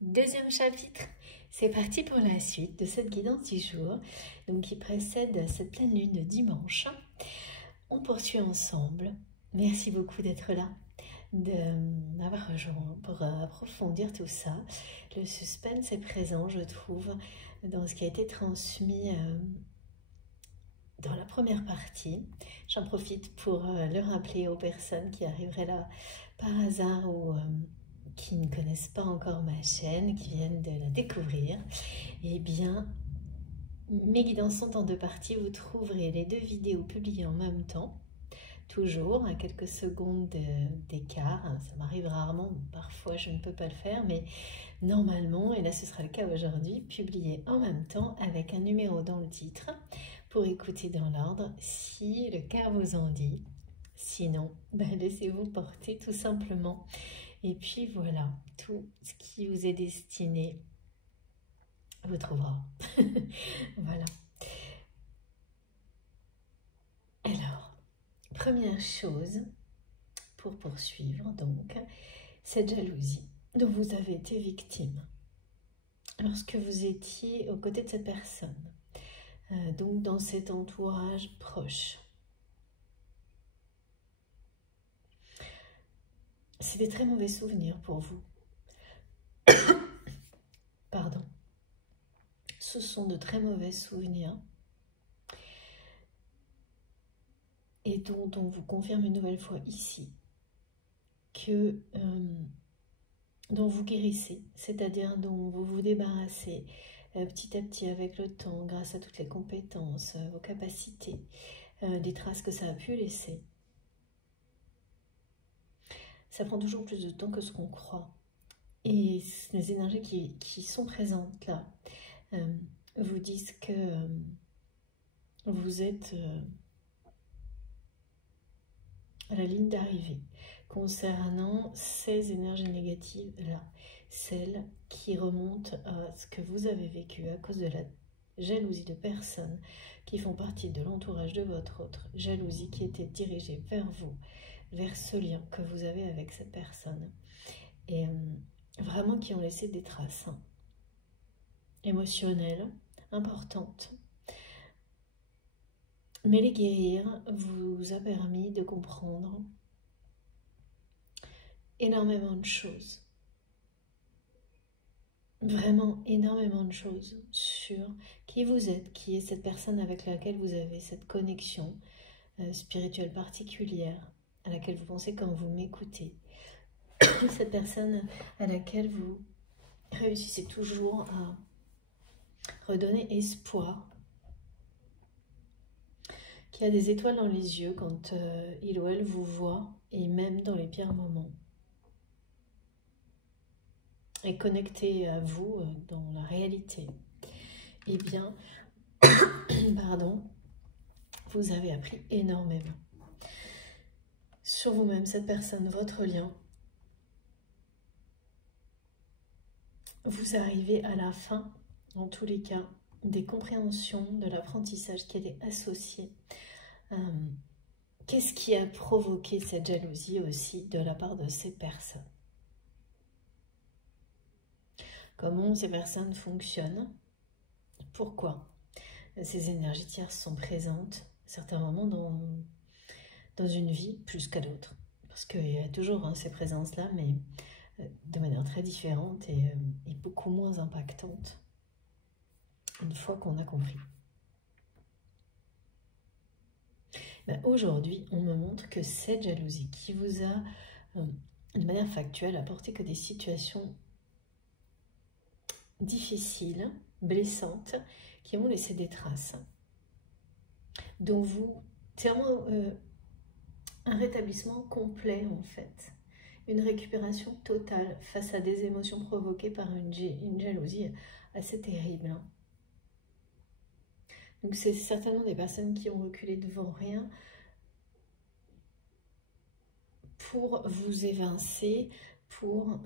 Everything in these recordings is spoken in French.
Deuxième chapitre, c'est parti pour la suite de cette guidance du jour, donc qui précède cette pleine lune de dimanche. On poursuit ensemble. Merci beaucoup d'être là, de m'avoir rejoint pour approfondir tout ça. Le suspense est présent, je trouve, dans ce qui a été transmis dans la première partie. J'en profite pour le rappeler aux personnes qui arriveraient là par hasard ou qui ne connaissent pas encore ma chaîne, qui viennent de la découvrir. Eh bien, mes guidances sont en deux parties. Vous trouverez les deux vidéos publiées en même temps, toujours à quelques secondes d'écart. Ça m'arrive rarement, parfois je ne peux pas le faire, mais normalement, et là ce sera le cas aujourd'hui, publiées en même temps avec un numéro dans le titre pour écouter dans l'ordre si le cœur vous en dit. Sinon, laissez-vous porter tout simplement. Et puis voilà, tout ce qui vous est destiné vous trouvera. Voilà. Alors, première chose pour poursuivre, donc, cette jalousie dont vous avez été victime lorsque vous étiez aux côtés de cette personne, donc dans cet entourage proche. C'est des très mauvais souvenirs pour vous. Pardon. Ce sont de très mauvais souvenirs et dont on vous confirme une nouvelle fois ici que dont vous guérissez, c'est-à-dire dont vous vous débarrassez petit à petit avec le temps, grâce à toutes les compétences, vos capacités, des traces que ça a pu laisser. Ça prend toujours plus de temps que ce qu'on croit. Et les énergies qui sont présentes là vous disent que vous êtes à la ligne d'arrivée concernant ces énergies négatives là, celles qui remontent à ce que vous avez vécu à cause de la jalousie de personnes qui font partie de l'entourage de votre autre, jalousie qui était dirigée vers vous, vers ce lien que vous avez avec cette personne, et vraiment qui ont laissé des traces émotionnelles importantes. Mais les guérir vous a permis de comprendre énormément de choses. Vraiment énormément de choses sur qui vous êtes, qui est cette personne avec laquelle vous avez cette connexion spirituelle particulière, à laquelle vous pensez quand vous m'écoutez. Cette personne à laquelle vous réussissez toujours à redonner espoir, qui a des étoiles dans les yeux quand il ou elle vous voit, et même dans les pires moments. Et connecté à vous dans la réalité. Eh bien, pardon, vous avez appris énormément sur vous-même, cette personne, votre lien. Vous arrivez à la fin, en tous les cas, des compréhensions de l'apprentissage qui était associé. Qu'est-ce qui a provoqué cette jalousie aussi de la part de ces personnes? Comment ces personnes fonctionnent? Pourquoi ces énergies tierces sont présentes à certains moments dans une vie plus qu'à d'autres? Parce qu'il y a toujours ces présences-là, mais de manière très différente et beaucoup moins impactante une fois qu'on a compris. Aujourd'hui, on me montre que cette jalousie qui vous a, de manière factuelle, apporté que des situations difficiles, blessantes, qui ont laissé des traces, dont vous, c'est vraiment un rétablissement complet en fait, une récupération totale face à des émotions provoquées par une jalousie assez terrible. Donc c'est certainement des personnes qui ont reculé devant rien pour vous évincer, pour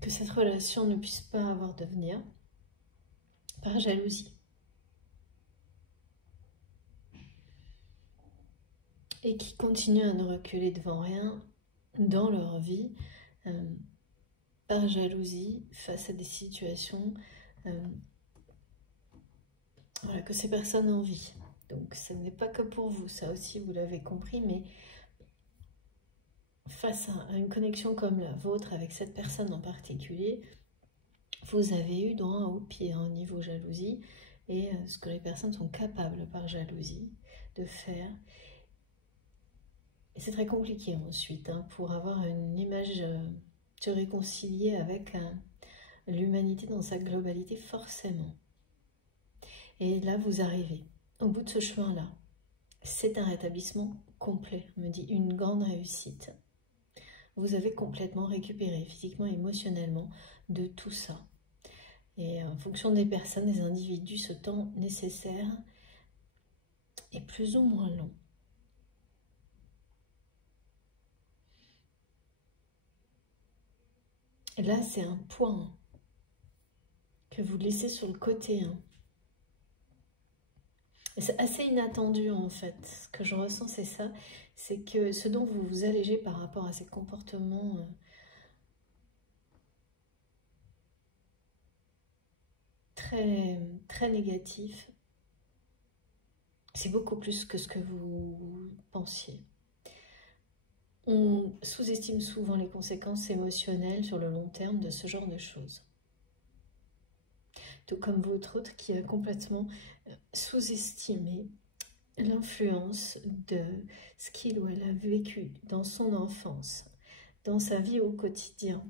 que cette relation ne puisse pas avoir d'avenir par jalousie. et qui continuent à ne reculer devant rien dans leur vie par jalousie face à des situations voilà, que ces personnes ont envie. Donc ce n'est pas que pour vous, ça aussi vous l'avez compris, mais face à une connexion comme la vôtre avec cette personne en particulier, vous avez eu droit au pied au niveau jalousie et ce que les personnes sont capables par jalousie de faire. Et c'est très compliqué ensuite pour avoir une image se réconcilier avec l'humanité dans sa globalité forcément. Et là vous arrivez au bout de ce chemin-là. C'est un rétablissement complet, on me dit une grande réussite. Vous avez complètement récupéré physiquement et émotionnellement de tout ça. Et en fonction des personnes, des individus, ce temps nécessaire est plus ou moins long. Et là, c'est un point que vous laissez sur le côté. C'est assez inattendu en fait. Ce que je ressens, c'est ça. C'est que ce dont vous vous allégez par rapport à ces comportements très, très négatifs, c'est beaucoup plus que ce que vous pensiez. On sous-estime souvent les conséquences émotionnelles sur le long terme de ce genre de choses. Tout comme votre autre qui a complètement sous-estimé l'influence de ce qu'il ou elle a vécu dans son enfance, dans sa vie au quotidien.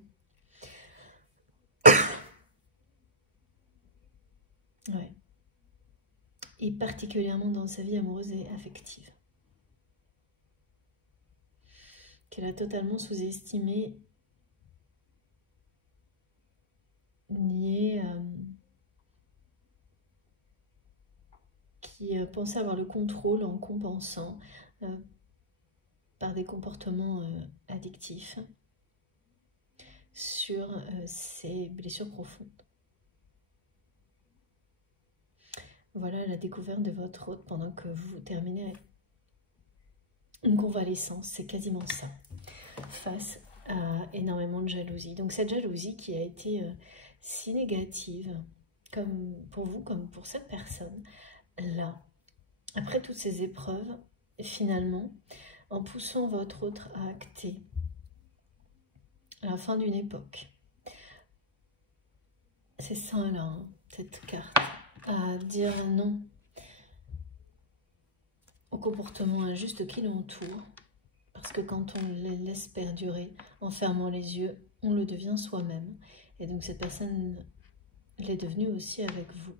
Ouais. Et particulièrement dans sa vie amoureuse et affective. Qu'elle a totalement sous-estimé, nié, qui pensait avoir le contrôle en compensant par des comportements addictifs sur ses blessures profondes. Voilà la découverte de votre hôte pendant que vous terminez une convalescence, c'est quasiment ça, face à énormément de jalousie. Donc cette jalousie qui a été si négative, comme pour vous, comme pour cette personne, là, après toutes ces épreuves, finalement, en poussant votre autre à acter à la fin d'une époque, c'est ça là, cette carte, à dire non au comportement injuste qui l'entoure, parce que quand on les laisse perdurer en fermant les yeux, on le devient soi-même. Et donc cette personne l'est devenue aussi avec vous.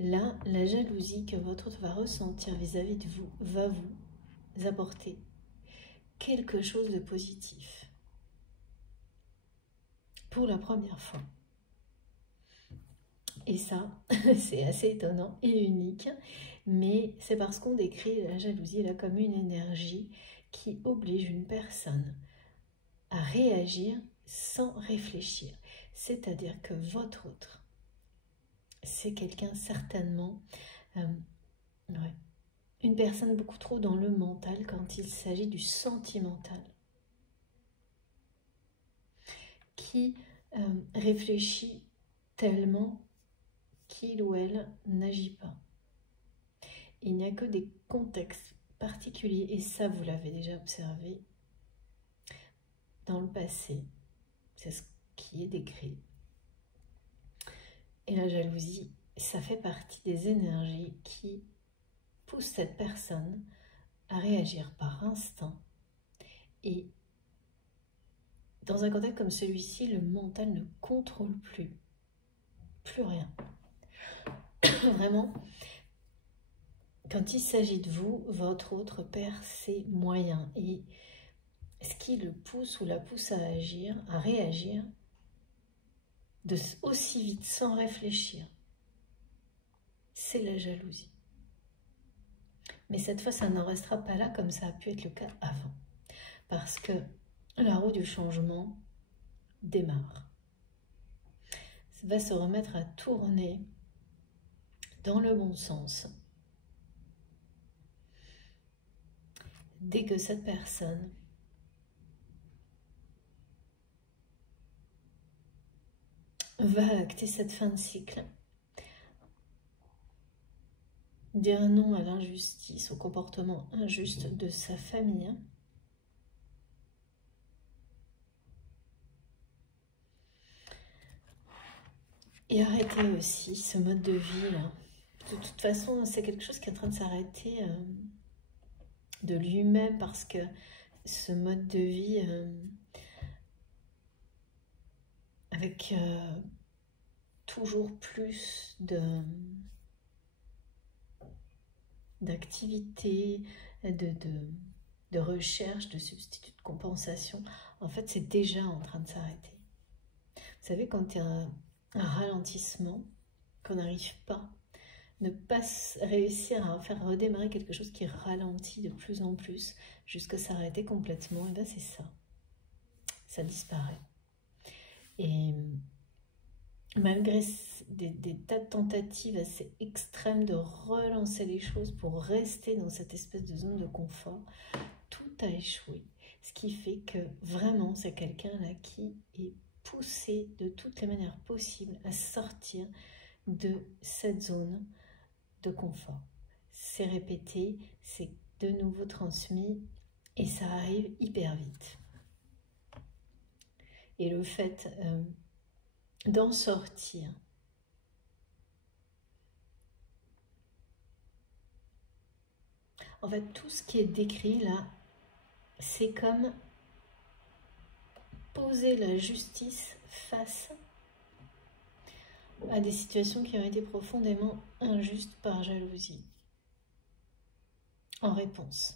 Là, la jalousie que votre autre va ressentir vis-à-vis de vous va vous apporter quelque chose de positif. Pour la première fois. Et ça, c'est assez étonnant et unique, mais c'est parce qu'on décrit la jalousie là comme une énergie qui oblige une personne à réagir sans réfléchir. C'est-à-dire que votre autre, c'est quelqu'un certainement, ouais, une personne beaucoup trop dans le mental quand il s'agit du sentimental, qui réfléchit tellement qu'il ou elle n'agit pas. Il n'y a que des contextes particuliers, et ça vous l'avez déjà observé dans le passé, c'est ce qui est décrit. Et la jalousie, ça fait partie des énergies qui poussent cette personne à réagir par instinct. Et dans un contexte comme celui-ci, le mental ne contrôle plus rien. Vraiment, quand il s'agit de vous, votre autre perd ses moyens. Et ce qui le pousse ou la pousse à agir, à réagir, aussi vite, sans réfléchir, c'est la jalousie. Mais cette fois, ça n'en restera pas là comme ça a pu être le cas avant. Parce que la roue du changement démarre. Ça va se remettre à tourner dans le bon sens. Dès que cette personne va acter cette fin de cycle, dire non à l'injustice, au comportement injuste de sa famille, et arrêter aussi ce mode de vie là. De toute façon, c'est quelque chose qui est en train de s'arrêter de lui-même, parce que ce mode de vie avec toujours plus d'activités, de recherche, de substituts de compensation, en fait c'est déjà en train de s'arrêter. Vous savez, quand il y a un ralentissement, qu'on n'arrive pas, ne pas réussir à faire redémarrer quelque chose qui ralentit de plus en plus jusqu'à s'arrêter complètement, et bien c'est ça, ça disparaît. Et malgré des tas de tentatives assez extrêmes de relancer les choses pour rester dans cette espèce de zone de confort, tout a échoué. Ce qui fait que vraiment c'est quelqu'un là qui est poussé de toutes les manières possibles à sortir de cette zone de confort. C'est répété, c'est de nouveau transmis et ça arrive hyper vite. Et le fait d'en sortir, en fait tout ce qui est décrit là, c'est comme poser la justice face à des situations qui ont été profondément injustes par jalousie. En réponse.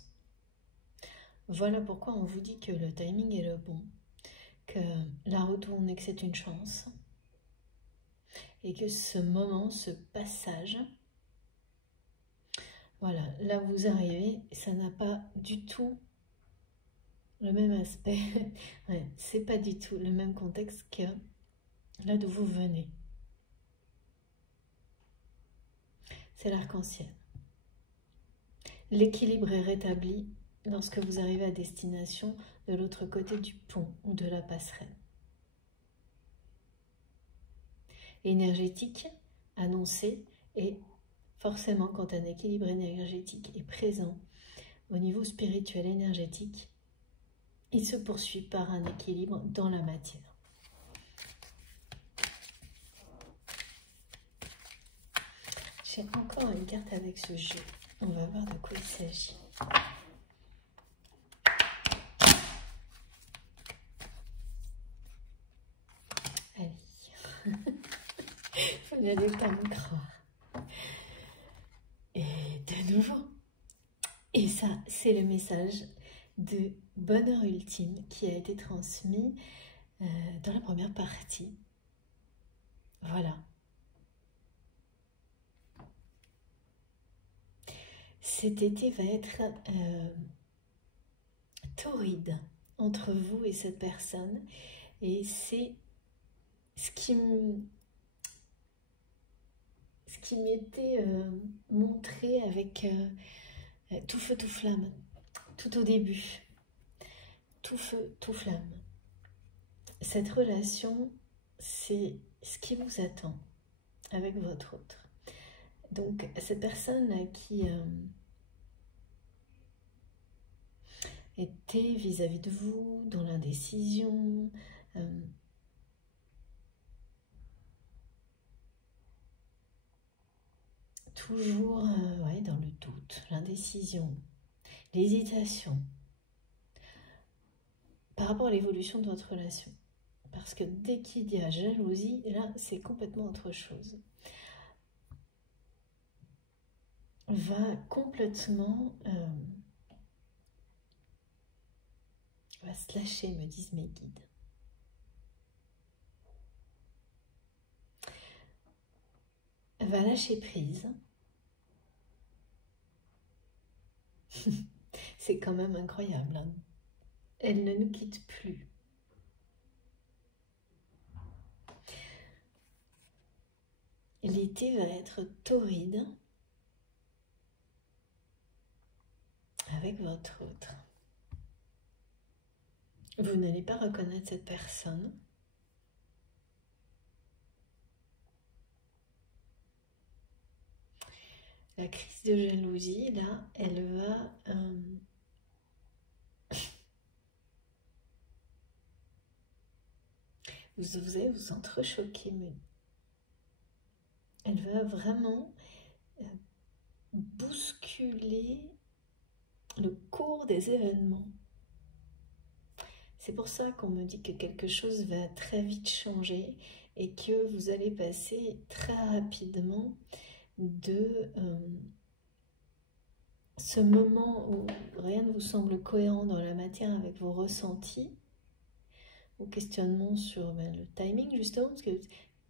Voilà pourquoi on vous dit que le timing est le bon, que la retourne et que c'est une chance, et que ce moment, ce passage, voilà, là où vous arrivez, ça n'a pas du tout le même aspect, ouais, c'est pas du tout le même contexte que là d'où vous venez. C'est l'arc-en-ciel. L'équilibre est rétabli lorsque vous arrivez à destination de l'autre côté du pont ou de la passerelle. Énergétique, annoncé, et forcément quand un équilibre énergétique est présent au niveau spirituel énergétique, il se poursuit par un équilibre dans la matière. J'ai encore une carte avec ce jeu. On va voir de quoi il s'agit. Allez. Vous n'allez pas me croire. Et de nouveau. Et ça, c'est le message de bonheur ultime qui a été transmis dans la première partie. Voilà. Cet été va être torride entre vous et cette personne. Et c'est ce qui m'était montré avec tout feu, tout flamme, tout au début. Tout feu, tout flamme. Cette relation, c'est ce qui vous attend avec votre autre. Donc, cette personne qui était vis-à-vis de vous, dans l'indécision, toujours ouais, dans le doute, l'indécision, l'hésitation, par rapport à l'évolution de votre relation. Parce que dès qu'il y a jalousie, là, c'est complètement autre chose. Va complètement... va se lâcher, me disent mes guides. Va lâcher prise. C'est quand même incroyable. Hein. Elle ne nous quitte plus. l'été va être torride avec votre autre. Vous n'allez pas reconnaître cette personne. La crise de jalousie, là, elle va... vous allez vous entrechoquer, mais elle va vraiment bousculer le cours des événements. C'est pour ça qu'on me dit que quelque chose va très vite changer et que vous allez passer très rapidement de ce moment où rien ne vous semble cohérent dans la matière avec vos ressentis, au questionnement sur le timing justement, parce que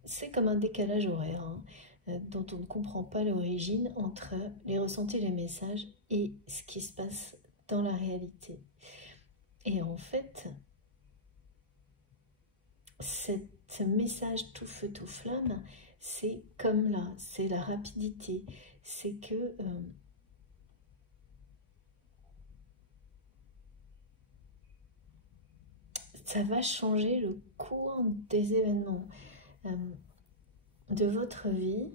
c'est comme un décalage horaire dont on ne comprend pas l'origine entre les ressentis, les messages et ce qui se passe dans la réalité. Et en fait, ce message tout feu tout flamme, c'est comme là, c'est la rapidité, c'est que ça va changer le cours des événements de votre vie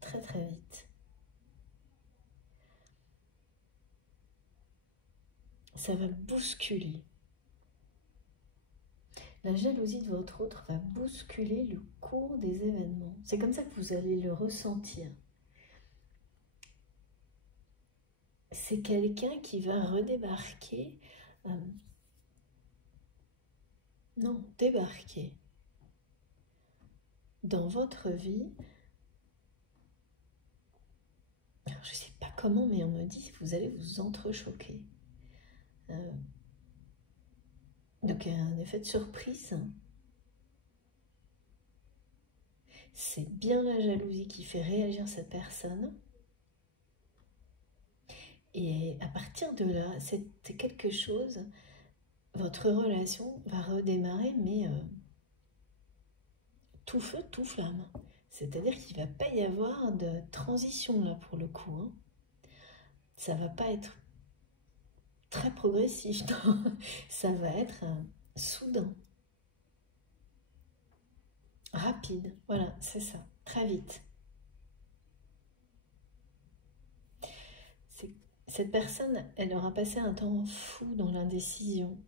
très très vite. Ça va bousculer. La jalousie de votre autre va bousculer le cours des événements. C'est comme ça que vous allez le ressentir. C'est quelqu'un qui va redébarquer, non, débarquer dans votre vie. Alors, je ne sais pas comment, mais on me dit que vous allez vous entrechoquer. Donc, il y a un effet de surprise. C'est bien la jalousie qui fait réagir cette personne. Et à partir de là, c'est quelque chose, votre relation va redémarrer, mais tout feu, tout flamme. C'est-à-dire qu'il ne va pas y avoir de transition là pour le coup. Hein. Ça ne va pas être très progressif, non. Ça va être soudain. Rapide, voilà, c'est ça, très vite. Cette personne, elle aura passé un temps fou dans l'indécision.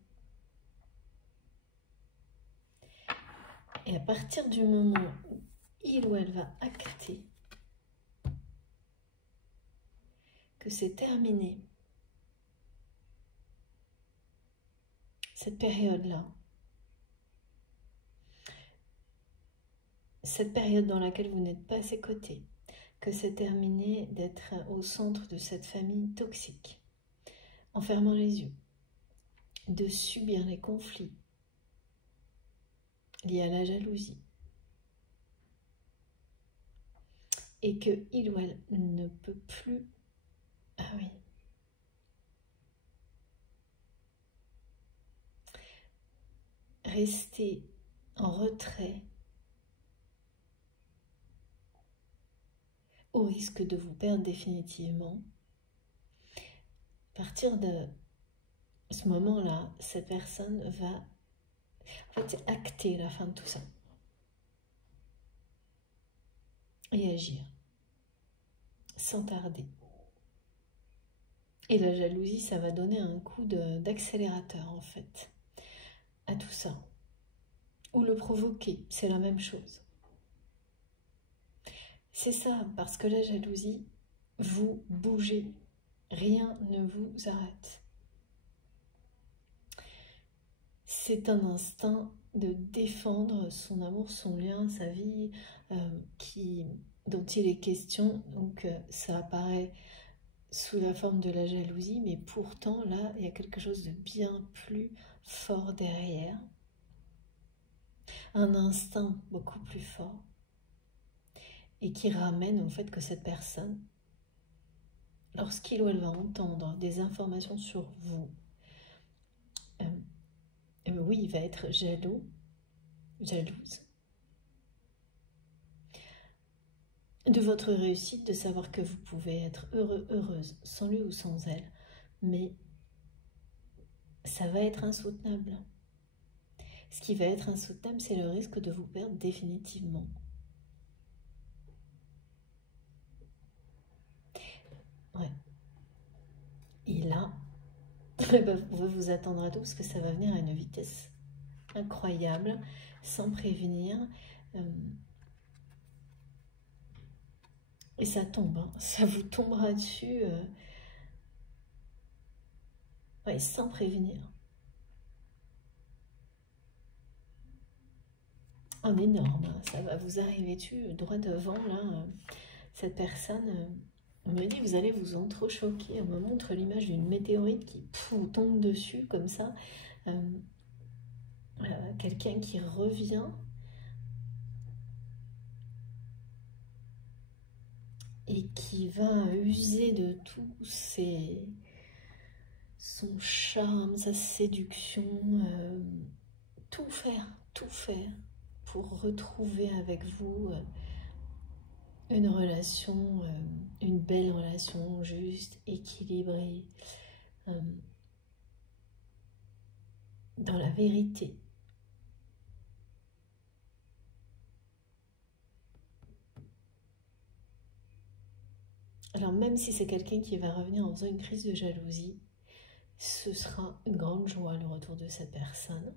Et à partir du moment où il ou elle va acter que c'est terminé, cette période-là, cette période dans laquelle vous n'êtes pas à ses côtés, que c'est terminé d'être au centre de cette famille toxique, en fermant les yeux, de subir les conflits liés à la jalousie, et que il ou elle ne peut plus, ah oui, rester en retrait au risque de vous perdre définitivement. À partir de ce moment-là, cette personne va en fait acter la fin de tout ça et agir sans tarder. Et la jalousie, ça va donner un coup d'accélérateur en fait à tout ça. Ou le provoquer, c'est la même chose. C'est ça, parce que la jalousie, vous bougez, rien ne vous arrête. C'est un instinct de défendre son amour, son lien, sa vie, dont il est question. Donc ça apparaît sous la forme de la jalousie, mais pourtant là, il y a quelque chose de bien plus fort derrière. Un instinct beaucoup plus fort et qui ramène au fait que cette personne, lorsqu'il ou elle va entendre des informations sur vous, oui, il va être jaloux, jalouse de votre réussite, de savoir que vous pouvez être heureux, heureuse, sans lui ou sans elle, mais ça va être insoutenable. Ce qui va être insoutenable, c'est le risque de vous perdre définitivement. Ouais. Et là, vous pouvez vous attendre à tout parce que ça va venir à une vitesse incroyable, sans prévenir. Et ça tombe, hein. Ça vous tombera dessus ouais, sans prévenir. En énorme, hein. Ça va vous arriver dessus, droit devant, là. Cette personne me dit, vous allez vous entrechoquer. On me montre l'image d'une météorite qui tombe dessus, comme ça. Quelqu'un qui revient et qui va user de tout son charme, sa séduction, tout faire pour retrouver avec vous une relation, une belle relation, juste, équilibrée, dans la vérité. Alors même si c'est quelqu'un qui va revenir en faisant une crise de jalousie, ce sera une grande joie le retour de cette personne.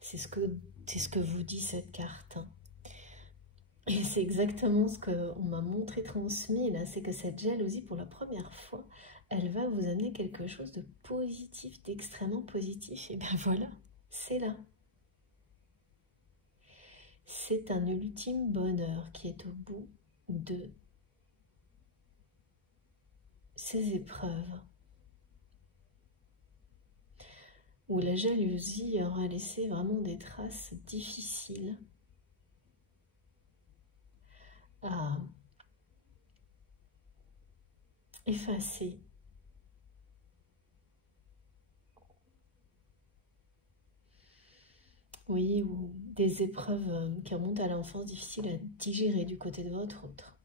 C'est ce que vous dit cette carte. Et c'est exactement ce qu'on m'a montré, transmis là, c'est que cette jalousie, pour la première fois, elle va vous amener quelque chose de positif, d'extrêmement positif. Et bien voilà, c'est là. C'est un ultime bonheur qui est au bout de ces épreuves, où la jalousie aura laissé vraiment des traces difficiles à effacer. Oui, ou des épreuves qui remontent à l'enfance difficiles à digérer du côté de votre autre.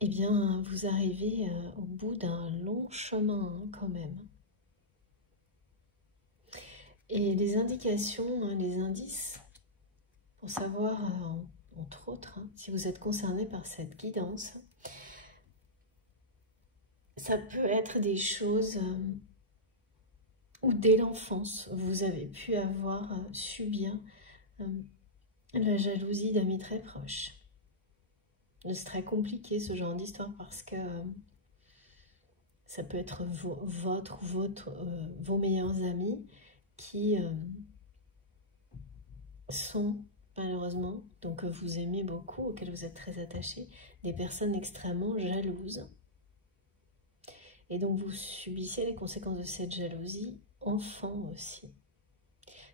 Eh bien, vous arrivez au bout d'un long chemin quand même. Et les indications, les indices, pour savoir, entre autres, si vous êtes concerné par cette guidance, ça peut être des choses où dès l'enfance, vous avez pu avoir subir la jalousie d'amis très proches. C'est très compliqué ce genre d'histoire parce que ça peut être vos meilleurs amis qui sont malheureusement, donc que vous aimez beaucoup, auxquels vous êtes très attaché, des personnes extrêmement jalouses. Et donc vous subissez les conséquences de cette jalousie, enfant aussi.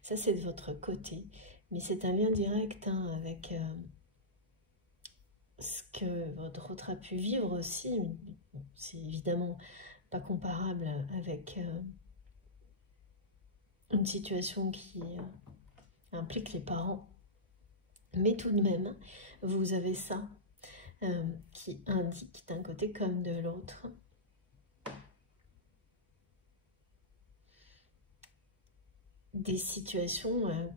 Ça c'est de votre côté, mais c'est un lien direct avec ce que votre autre a pu vivre aussi. C'est évidemment pas comparable avec une situation qui implique les parents. Mais tout de même, vous avez ça qui indique d'un côté comme de l'autre des situations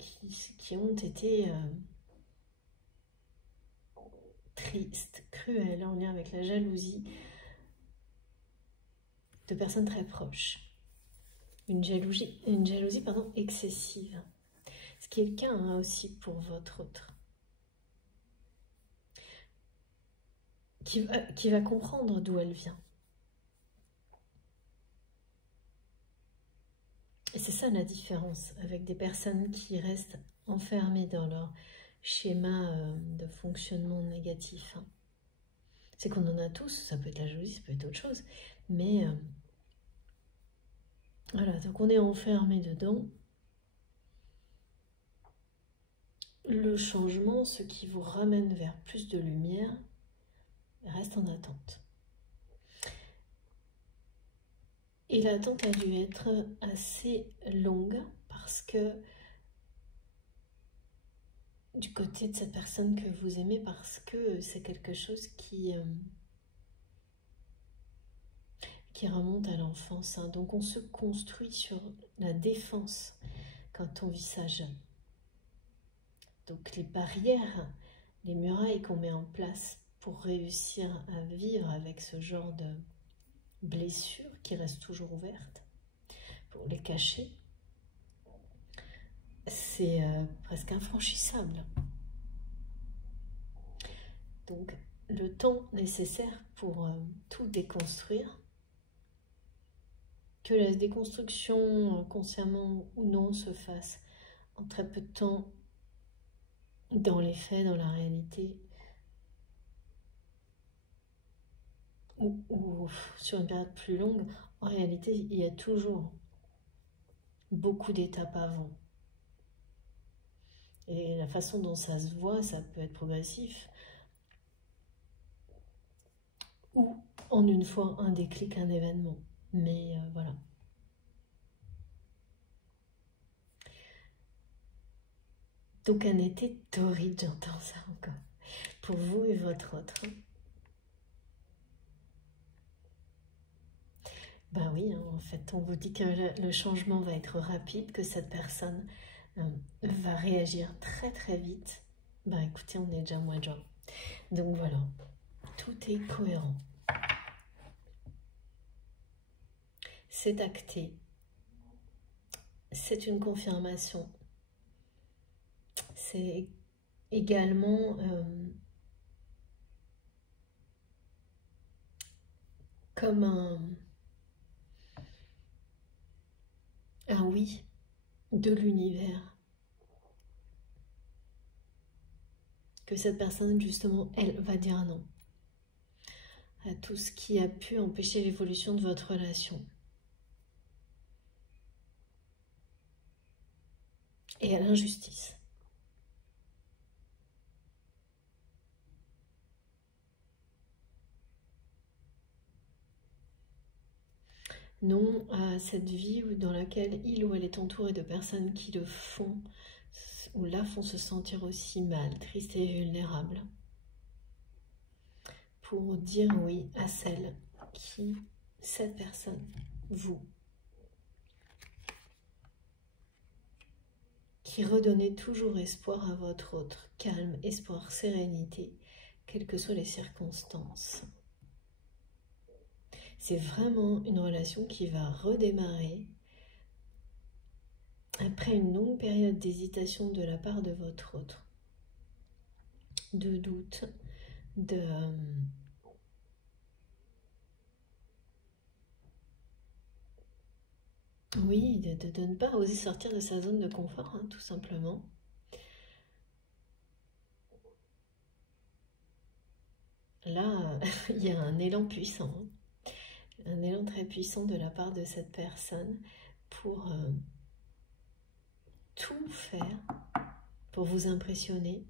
qui ont été tristes, cruelles, en lien avec la jalousie de personnes très proches. Une jalousie excessive. Ce qui est le cas aussi pour votre autre. Qui va comprendre d'où elle vient. Et c'est ça la différence avec des personnes qui restent enfermées dans leur schéma de fonctionnement négatif. C'est qu'on en a tous, ça peut être la jalousie, ça peut être autre chose, mais voilà, donc on est enfermé dedans. Le changement, ce qui vous ramène vers plus de lumière, reste en attente. Et l'attente a dû être assez longue parce que du côté de cette personne que vous aimez, parce que c'est quelque chose qui remonte à l'enfance. Hein. Donc on se construit sur la défense quand on vit ça jeune. Donc les barrières, les murailles qu'on met en place pour réussir à vivre avec ce genre de blessures qui restent toujours ouvertes, pour les cacher, c'est presque infranchissable. Donc le temps nécessaire pour tout déconstruire, que la déconstruction, consciemment ou non, se fasse en très peu de temps, dans les faits, dans la réalité, ou sur une période plus longue, en réalité, il y a toujours beaucoup d'étapes avant. Et la façon dont ça se voit, ça peut être progressif, ou en une fois un déclic, un événement. Mais voilà. Donc un été torride, j'entends ça encore, pour vous et votre autre. Ben oui, hein, en fait, on vous dit que le changement va être rapide, que cette personne va réagir très très vite. Ben écoutez, on est déjà au mois de juin. Donc voilà, tout est cohérent. C'est acté. C'est une confirmation. C'est également comme un oui de l'univers. Que cette personne, justement, elle va dire non à tout ce qui a pu empêcher l'évolution de votre relation. Et à l'injustice. Non à cette vie dans laquelle il ou elle est entouré de personnes qui le font ou la font se sentir aussi mal, triste et vulnérable. Pour dire oui à celle qui, cette personne, vous, qui redonnez toujours espoir à votre autre, calme, espoir, sérénité, quelles que soient les circonstances. C'est vraiment une relation qui va redémarrer après une longue période d'hésitation de la part de votre autre, de doute, de oui, de ne pas oser sortir de sa zone de confort, hein, tout simplement. Là, il y a un élan puissant, hein, un élan très puissant de la part de cette personne pour tout faire pour vous impressionner,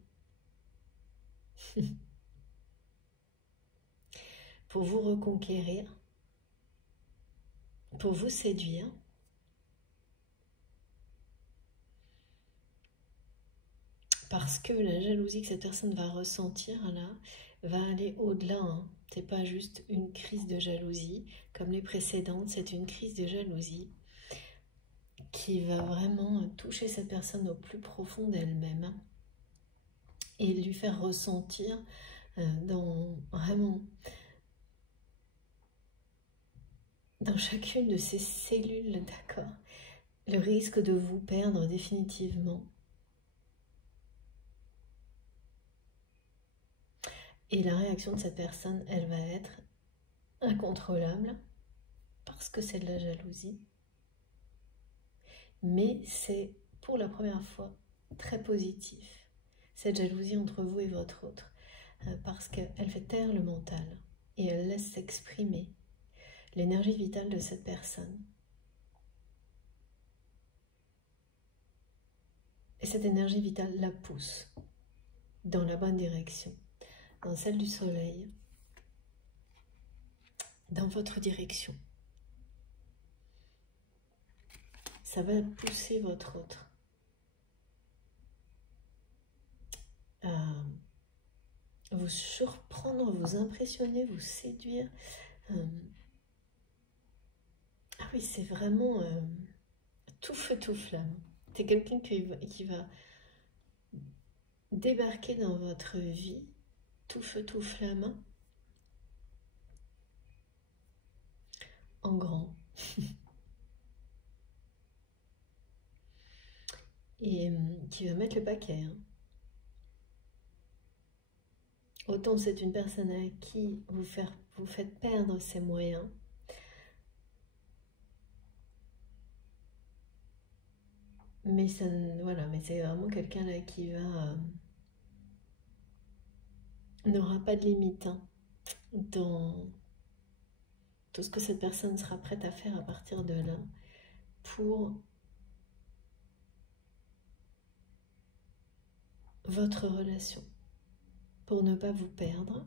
pour vous reconquérir, pour vous séduire. Parce que la jalousie que cette personne va ressentir là, va aller au-delà. Hein. Ce n'est pas juste une crise de jalousie comme les précédentes, c'est une crise de jalousie qui va vraiment toucher cette personne au plus profond d'elle-même et lui faire ressentir vraiment dans chacune de ses cellules, d'accord, le risque de vous perdre définitivement. Et la réaction de cette personne, elle va être incontrôlable parce que c'est de la jalousie. Mais c'est pour la première fois très positif, cette jalousie entre vous et votre autre, parce qu'elle fait taire le mental et elle laisse s'exprimer l'énergie vitale de cette personne. Et cette énergie vitale la pousse dans la bonne direction, dans celle du soleil, dans votre direction. ça va pousser votre autre à vous surprendre, vous impressionner, vous séduire. Ah oui, c'est vraiment tout feu, tout flamme. C'est quelqu'un qui va débarquer dans votre vie, tout feu, tout flamme, en grand. Et qui va mettre le paquet. Hein. Autant c'est une personne à qui vous faites perdre ses moyens, mais ça, voilà, mais c'est vraiment quelqu'un là qui n'aura pas de limite hein, dans tout ce que cette personne sera prête à faire à partir de là pour votre relation, pour ne pas vous perdre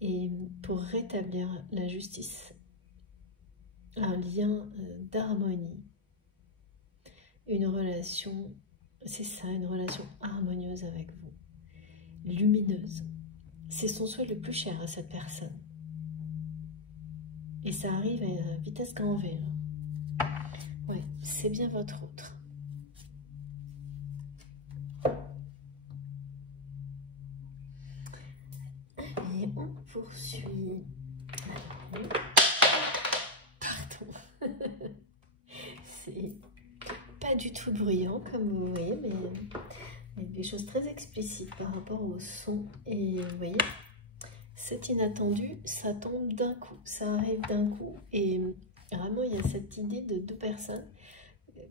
et pour rétablir la justice, un lien d'harmonie, une relation, c'est ça, une relation harmonieuse avec vous, lumineuse. C'est son souhait le plus cher à cette personne. Et ça arrive à vitesse grand V. Ouais, c'est bien votre autre. Et on poursuit. Pardon. C'est pas du tout bruyant comme vous voyez, mais il y a des choses très explicites par rapport au son. Et vous voyez, c'est inattendu, ça tombe d'un coup, ça arrive d'un coup. Et vraiment, il y a cette idée de deux personnes,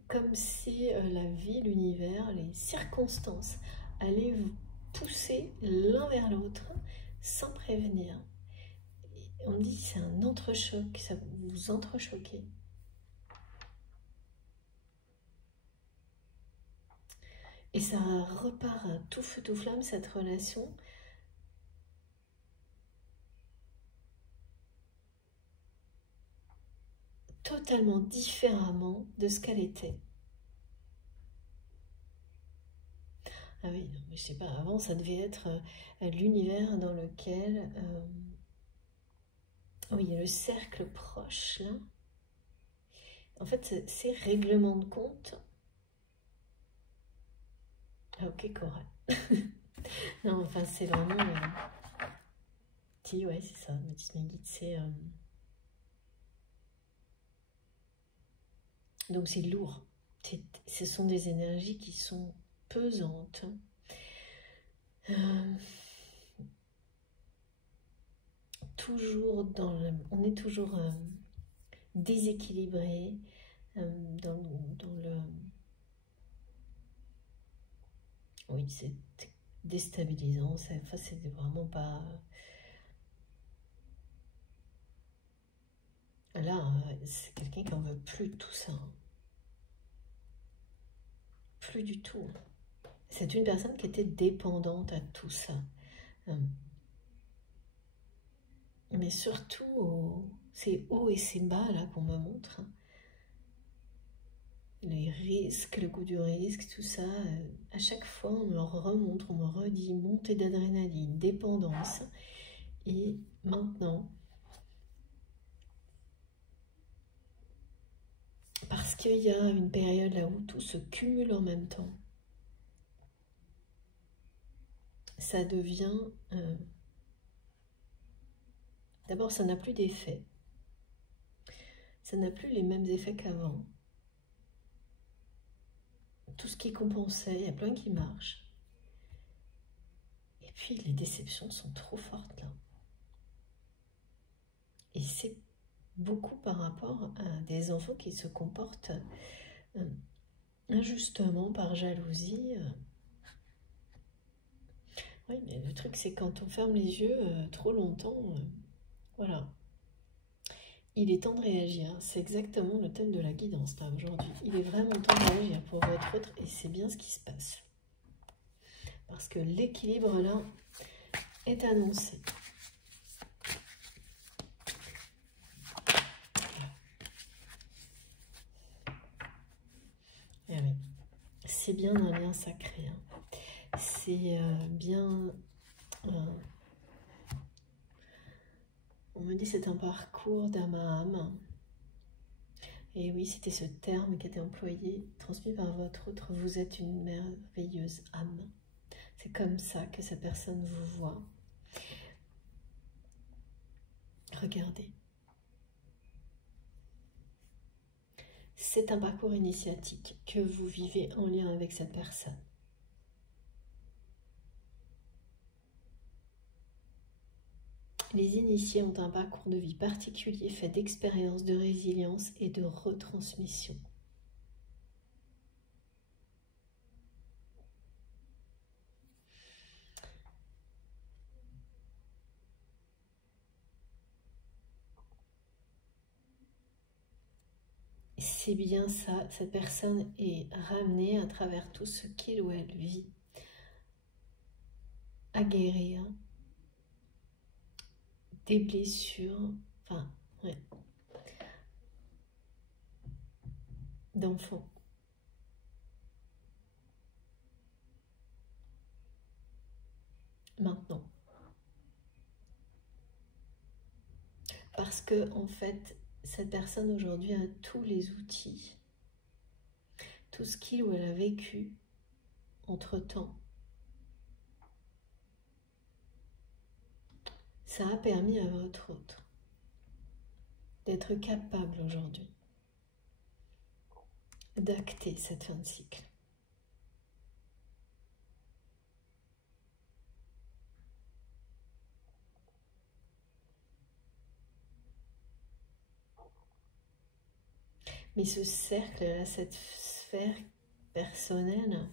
comme si la vie, l'univers, les circonstances allaient vous pousser l'un vers l'autre sans prévenir. On me dit c'est un entrechoc, ça vous entrechoquez. Et ça repart à tout feu tout flamme cette relation. Totalement différemment de ce qu'elle était. Ah oui, je sais pas, avant ça devait être l'univers dans lequel... oui, il y a le cercle proche là. En fait, c'est règlement de compte. Ah ok, correct. Non, enfin c'est vraiment... Si, ouais, c'est ça, me disent mes guides, c'est... Donc c'est lourd. Ce sont des énergies qui sont pesantes. Toujours dans le... On est toujours déséquilibré dans le... Oui, c'est déstabilisant. Enfin, c'est vraiment pas... Là, c'est quelqu'un qui en veut plus de tout ça. Plus du tout. C'est une personne qui était dépendante à tout ça. Mais surtout, c'est haut et c'est bas là qu'on me montre. Les risques, le goût du risque, tout ça. À chaque fois, on me remontre, on me redit montée d'adrénaline, dépendance. Et maintenant, parce qu'il y a une période là où tout se cumule en même temps, ça devient... D'abord, ça n'a plus d'effet. Ça n'a plus les mêmes effets qu'avant. Tout ce qui compensait, il y a plein qui marche. Et puis, les déceptions sont trop fortes là. Et c'est beaucoup par rapport à des enfants qui se comportent injustement, par jalousie. Oui, mais le truc, c'est quand on ferme les yeux trop longtemps, voilà. Il est temps de réagir. C'est exactement le thème de la guidance là aujourd'hui. Il est vraiment temps de réagir pour votre autre et c'est bien ce qui se passe. Parce que l'équilibre là est annoncé. c'est bien un lien sacré. Hein. C'est bien... on me dit c'est un parcours d'âme à âme. Et oui, c'était ce terme qui était employé, transmis par votre autre. Vous êtes une merveilleuse âme. C'est comme ça que cette personne vous voit. Regardez. C'est un parcours initiatique que vous vivez en lien avec cette personne. Les initiés ont un parcours de vie particulier fait d'expériences, de résilience et de retransmission. C'est bien ça, cette personne est ramenée à travers tout ce qu'il ou elle vit, à guérir des blessures, enfin, ouais, d'enfants. Maintenant. Parce que, en fait, cette personne aujourd'hui a tous les outils, tout ce qu'il ou elle a vécu entre-temps. Ça a permis à votre autre d'être capable aujourd'hui d'acter cette fin de cycle. Mais ce cercle-là, cette sphère personnelle,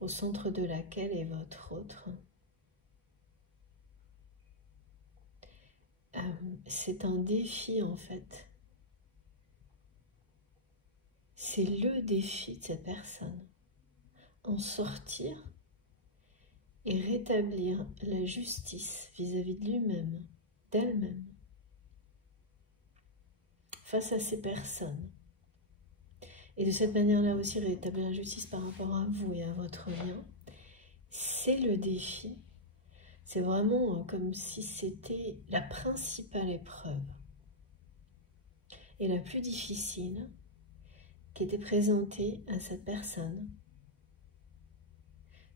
au centre de laquelle est votre autre, c'est un défi en fait. C'est le défi de cette personne. En sortir et rétablir la justice vis-à-vis de lui-même, d'elle-même, face à ces personnes. Et de cette manière-là aussi rétablir la justice par rapport à vous et à votre lien. C'est le défi. C'est vraiment comme si c'était la principale épreuve et la plus difficile qui était présentée à cette personne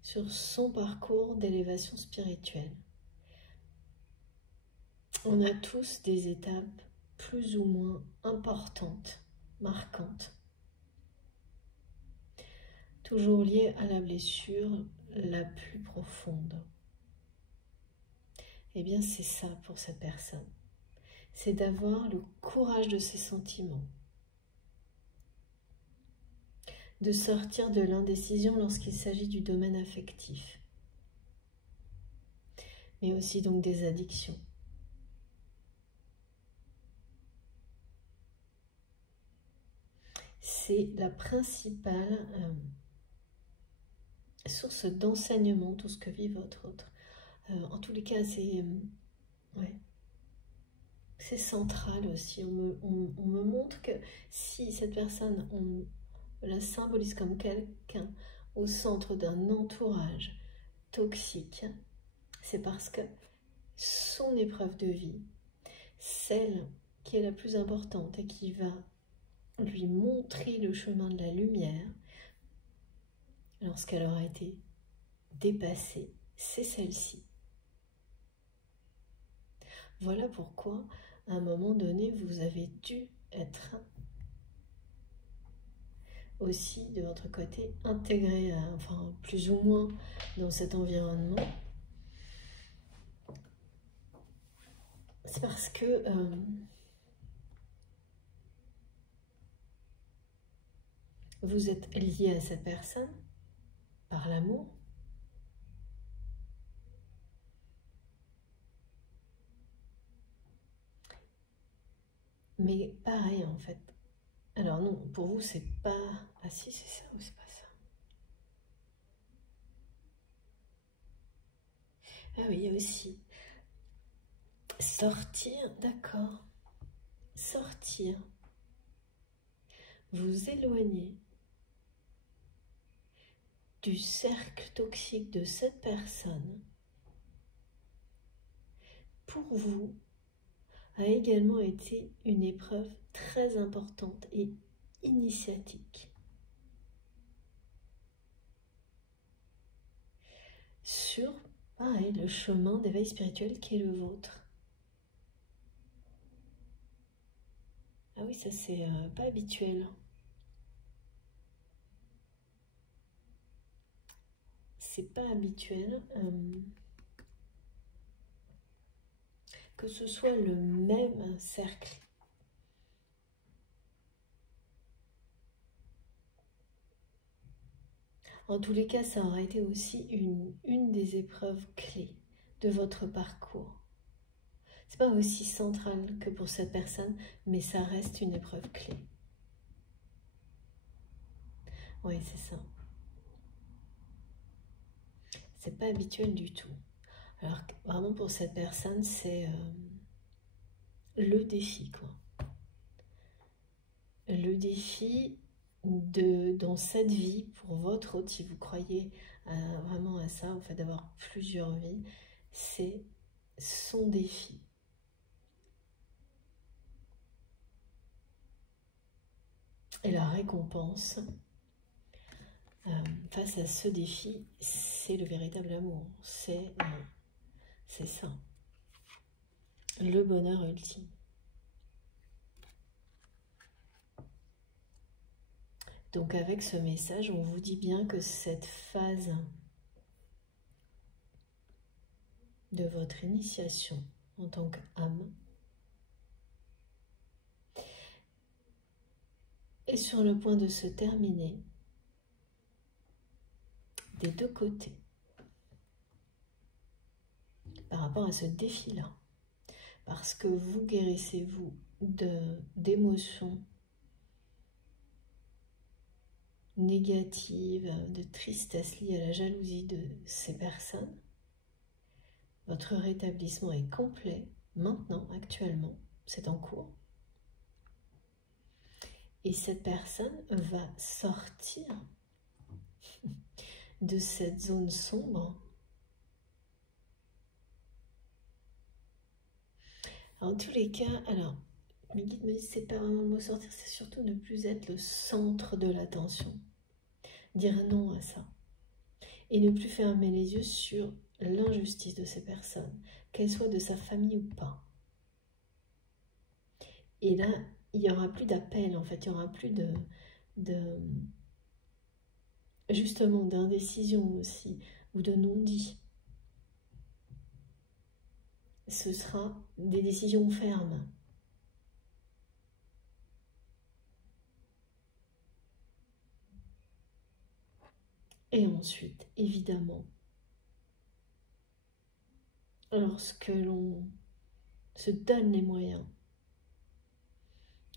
sur son parcours d'élévation spirituelle. On a tous des étapes plus ou moins importantes, marquantes, toujours liées à la blessure la plus profonde. Eh bien, c'est ça pour cette personne. C'est d'avoir le courage de ses sentiments, de sortir de l'indécision lorsqu'il s'agit du domaine affectif, mais aussi donc des addictions. C'est la principale source d'enseignement, tout ce que vit votre autre. En tous les cas, c'est central aussi. On me montre que si cette personne, on la symbolise comme quelqu'un au centre d'un entourage toxique, c'est parce que son épreuve de vie, celle qui est la plus importante et qui va lui montrer le chemin de la lumière, lorsqu'elle aura été dépassée, c'est celle-ci. Voilà pourquoi, à un moment donné, vous avez dû être aussi, de votre côté, intégré, enfin, plus ou moins dans cet environnement. C'est parce que vous êtes lié à cette personne par l'amour. Mais pareil en fait. Alors non, pour vous c'est pas... Ah si, c'est ça ou c'est pas ça? Ah oui, il y a aussi sortir, d'accord. Sortir. Vous éloigner du cercle toxique de cette personne, pour vous, a également été une épreuve très importante et initiatique. Sur, pareil, le chemin d'éveil spirituel qui est le vôtre. Ah oui, ça c'est pas habituel. C'est pas habituel que ce soit le même cercle. En tous les cas, ça aura été aussi une des épreuves clés de votre parcours. C'est pas aussi central que pour cette personne, mais ça reste une épreuve clé. Oui, c'est ça. C'est pas habituel du tout. Alors, vraiment pour cette personne, c'est le défi, quoi. Le défi dans cette vie, pour votre autre, si vous croyez vraiment à ça, au fait d'avoir plusieurs vies, c'est son défi. Et la récompense face à ce défi, c'est le véritable amour. C'est ça. Le bonheur ultime. Donc avec ce message, on vous dit bien que cette phase de votre initiation en tant qu'âme est sur le point de se terminer des deux côtés par rapport à ce défi-là. Parce que vous guérissez, vous, d'émotions négatives, de tristesse liée à la jalousie de ces personnes. Votre rétablissement est complet, maintenant, actuellement, c'est en cours. Et cette personne va sortir de cette zone sombre. En tous les cas, alors, mes guides me disent, c'est pas vraiment le mot sortir, c'est surtout ne plus être le centre de l'attention. Dire non à ça. Et ne plus fermer les yeux sur l'injustice de ces personnes, qu'elles soient de sa famille ou pas. Et là, il n'y aura plus d'appel, en fait, il n'y aura plus justement d'indécision aussi, ou de non-dit. Ce sera des décisions fermes. Et ensuite, évidemment, lorsque l'on se donne les moyens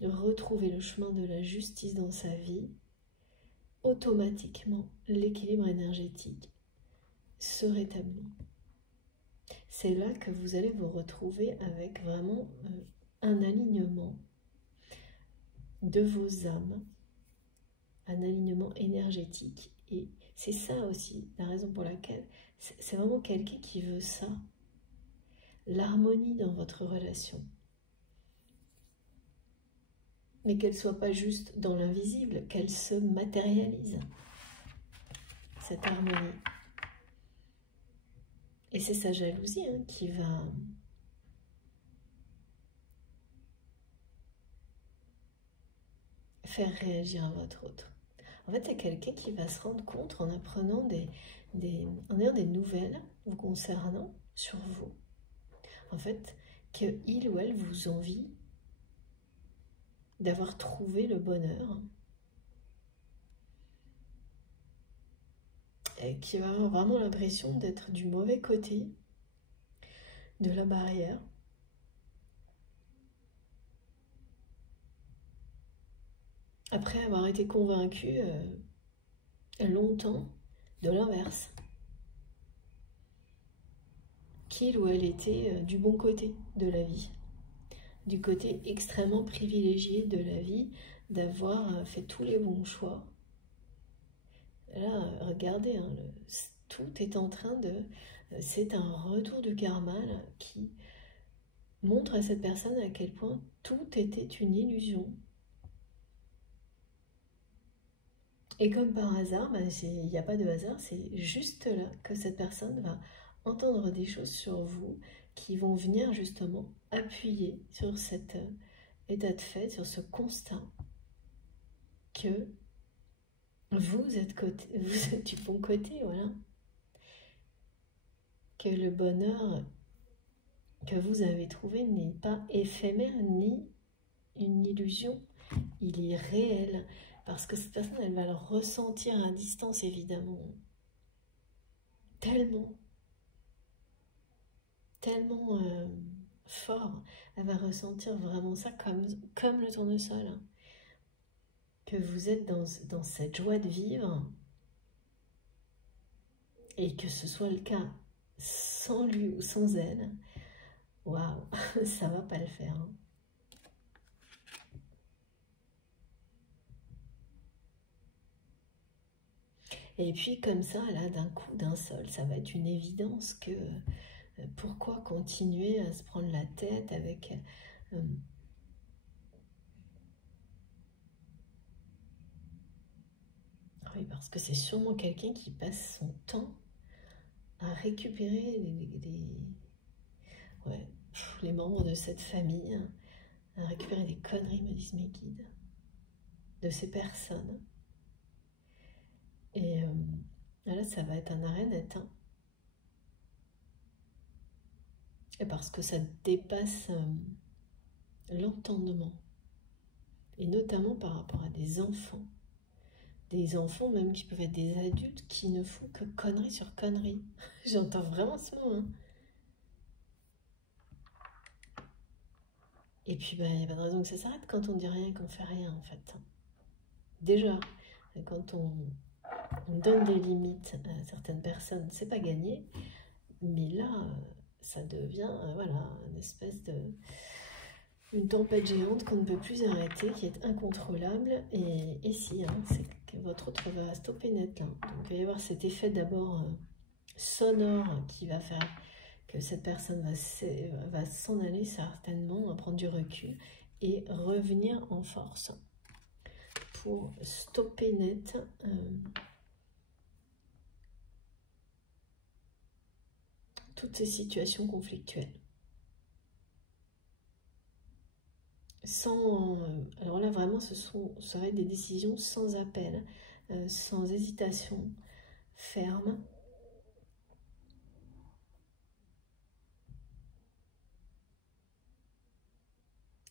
de retrouver le chemin de la justice dans sa vie, automatiquement, l'équilibre énergétique se rétablit. C'est là que vous allez vous retrouver avec vraiment un alignement de vos âmes, un alignement énergétique. Et c'est ça aussi la raison pour laquelle c'est vraiment quelqu'un qui veut ça, l'harmonie dans votre relation. Mais qu'elle ne soit pas juste dans l'invisible, qu'elle se matérialise, cette harmonie. Et c'est sa jalousie qui va faire réagir à votre autre. En fait, c'est quelqu'un qui va se rendre compte en apprenant en ayant des nouvelles vous concernant sur vous. En fait, qu'il ou elle vous envie d'avoir trouvé le bonheur et qui va avoir vraiment l'impression d'être du mauvais côté de la barrière. Après avoir été convaincu longtemps de l'inverse. Qu'il ou elle était du bon côté de la vie. Du côté extrêmement privilégié de la vie, d'avoir fait tous les bons choix Là, regardez, hein, tout est en train de... C'est un retour du karma là, qui montre à cette personne à quel point tout était une illusion. Et comme par hasard, il n'y a pas de hasard, c'est juste là que cette personne va entendre des choses sur vous qui vont venir justement appuyer sur cet état de fait, sur ce constat que vous êtes du bon côté, voilà. Que le bonheur que vous avez trouvé n'est pas éphémère ni une illusion, il est réel. Parce que cette personne, elle va le ressentir à distance, évidemment. Tellement fort. Elle va ressentir vraiment ça comme le tournesol. Hein. Que vous êtes dans cette joie de vivre. Et que ce soit le cas sans lui ou sans elle. Waouh, ça va pas le faire. Hein. Et puis comme ça, là, d'un coup, d'un seul, ça va être une évidence que pourquoi continuer à se prendre la tête avec... oui, parce que c'est sûrement quelqu'un qui passe son temps à récupérer les membres de cette famille, hein, à récupérer des conneries, me disent mes guides, de ces personnes. Et là, ça va être un arrêt net. Hein. Et parce que ça dépasse l'entendement. Et notamment par rapport à des enfants. Des enfants même qui peuvent être des adultes qui ne font que conneries sur conneries. J'entends vraiment ce mot. Hein. Et puis, il n'y a pas de raison que ça s'arrête quand on dit rien, qu'on fait rien, en fait. Déjà, quand on donne des limites à certaines personnes, c'est pas gagné. Mais là, ça devient, voilà, une espèce de... une tempête géante qu'on ne peut plus arrêter, qui est incontrôlable. Et ici, hein, c'est que votre autre va stopper net. Là. Donc, il va y avoir cet effet d'abord sonore qui va faire que cette personne va s'en aller certainement, va prendre du recul et revenir en force pour stopper net toutes ces situations conflictuelles. Alors là, vraiment, ça va être des décisions sans appel, sans hésitation, ferme.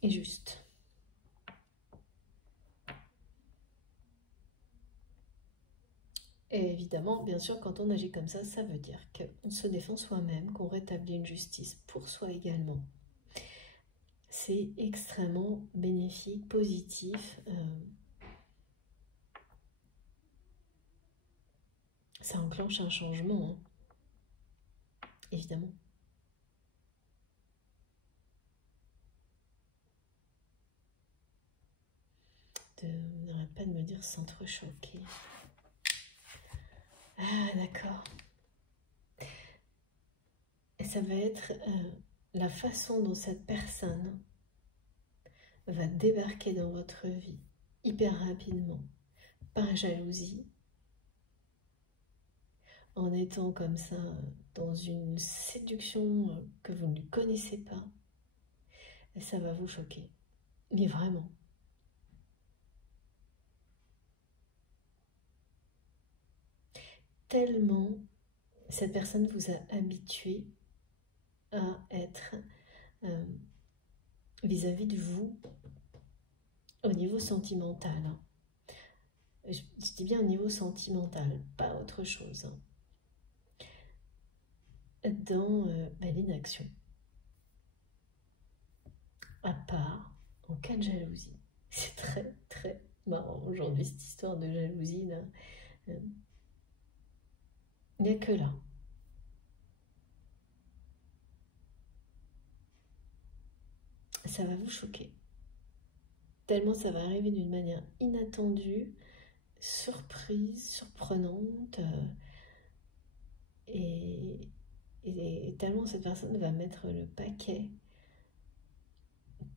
Et juste. Et évidemment, bien sûr, quand on agit comme ça veut dire qu'on se défend soi-même, qu'on rétablit une justice pour soi également. C'est extrêmement bénéfique, positif. Ça enclenche un changement, hein, évidemment. N'arrête pas de me dire s'entrechoquer. Ah, d'accord. Et ça va être la façon dont cette personne va débarquer dans votre vie hyper rapidement, par jalousie, en étant comme ça dans une séduction que vous ne connaissez pas. Et ça va vous choquer. Mais vraiment. Tellement cette personne vous a habitué à être vis-à-vis de vous au niveau sentimental. Je dis bien au niveau sentimental, pas autre chose. Dans l'inaction. À part en cas de jalousie. C'est très très marrant aujourd'hui cette histoire de jalousie là. Il n'y a que là. Ça va vous choquer. Tellement ça va arriver d'une manière inattendue, surprise, surprenante, et tellement cette personne va mettre le paquet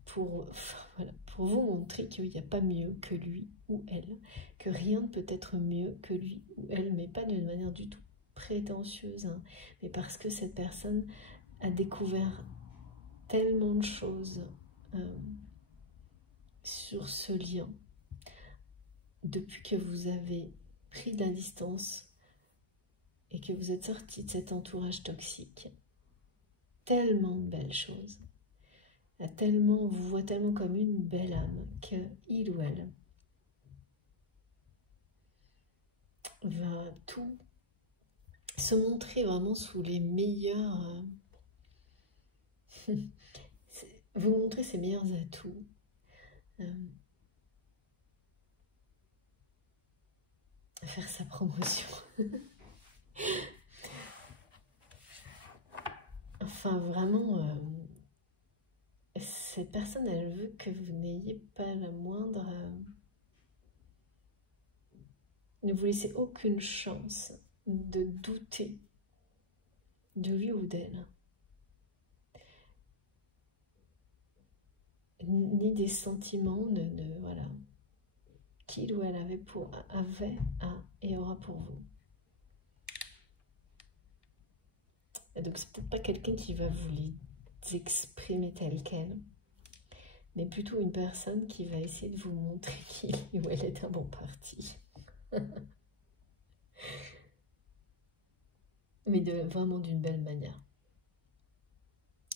pour, voilà, pour vous montrer qu'il n'y a pas mieux que lui ou elle, que rien ne peut être mieux que lui ou elle, mais pas d'une manière du tout prétentieuse, hein, mais parce que cette personne a découvert tellement de choses sur ce lien depuis que vous avez pris de la distance et que vous êtes sorti de cet entourage toxique. Tellement de belles choses. On vous voit tellement comme une belle âme que il ou elle va tout se montrer vraiment sous les meilleurs... vous montrer ses meilleurs atouts. Faire sa promotion. Enfin, vraiment, cette personne, elle veut que vous n'ayez pas la moindre... ne vous laissez aucune chance de douter de lui ou d'elle. Ni des sentiments voilà, qu'il ou elle avait et aura pour vous. Et donc c'est peut-être pas quelqu'un qui va vous les exprimer tel quel, mais plutôt une personne qui va essayer de vous montrer qu'il ou elle est un bon parti. Mais vraiment d'une belle manière.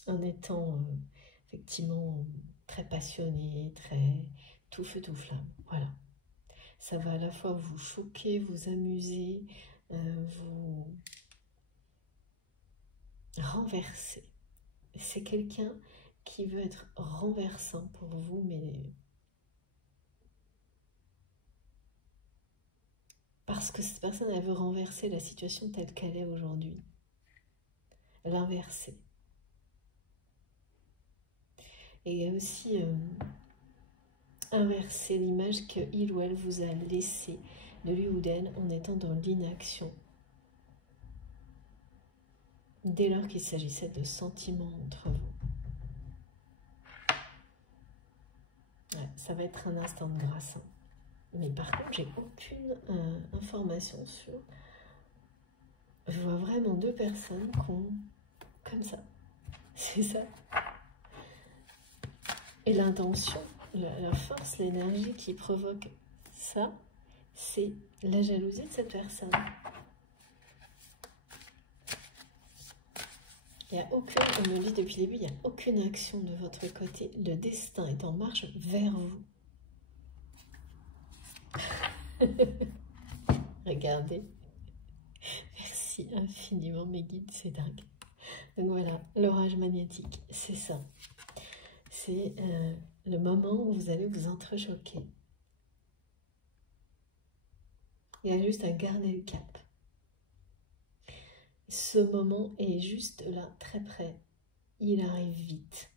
En étant effectivement très passionné, très tout feu tout flamme. Voilà. Ça va à la fois vous choquer, vous amuser, vous renverser. C'est quelqu'un qui veut être renversant pour vous, mais parce que cette personne, elle veut renverser la situation telle qu'elle est aujourd'hui. L'inverser. Et aussi inverser l'image qu'il ou elle vous a laissée de lui ou d'elle en étant dans l'inaction. Dès lors qu'il s'agissait de sentiments entre vous. Ouais, ça va être un instant de grâce. Mais par contre, j'ai aucune information sur... Je vois vraiment deux personnes qui ont... comme ça. C'est ça. Et l'intention, la force, l'énergie qui provoque ça, c'est la jalousie de cette personne. Il n'y a aucune, on me dit depuis le début, il n'y a aucune action de votre côté. Le destin est en marche vers vous. Regardez. Merci infiniment mes guides, c'est dingue. Donc voilà, l'orage magnétique, c'est ça. C'est le moment où vous allez vous entrechoquer. Il y a juste à garder le cap. Ce moment est juste là, très près. Il arrive vite.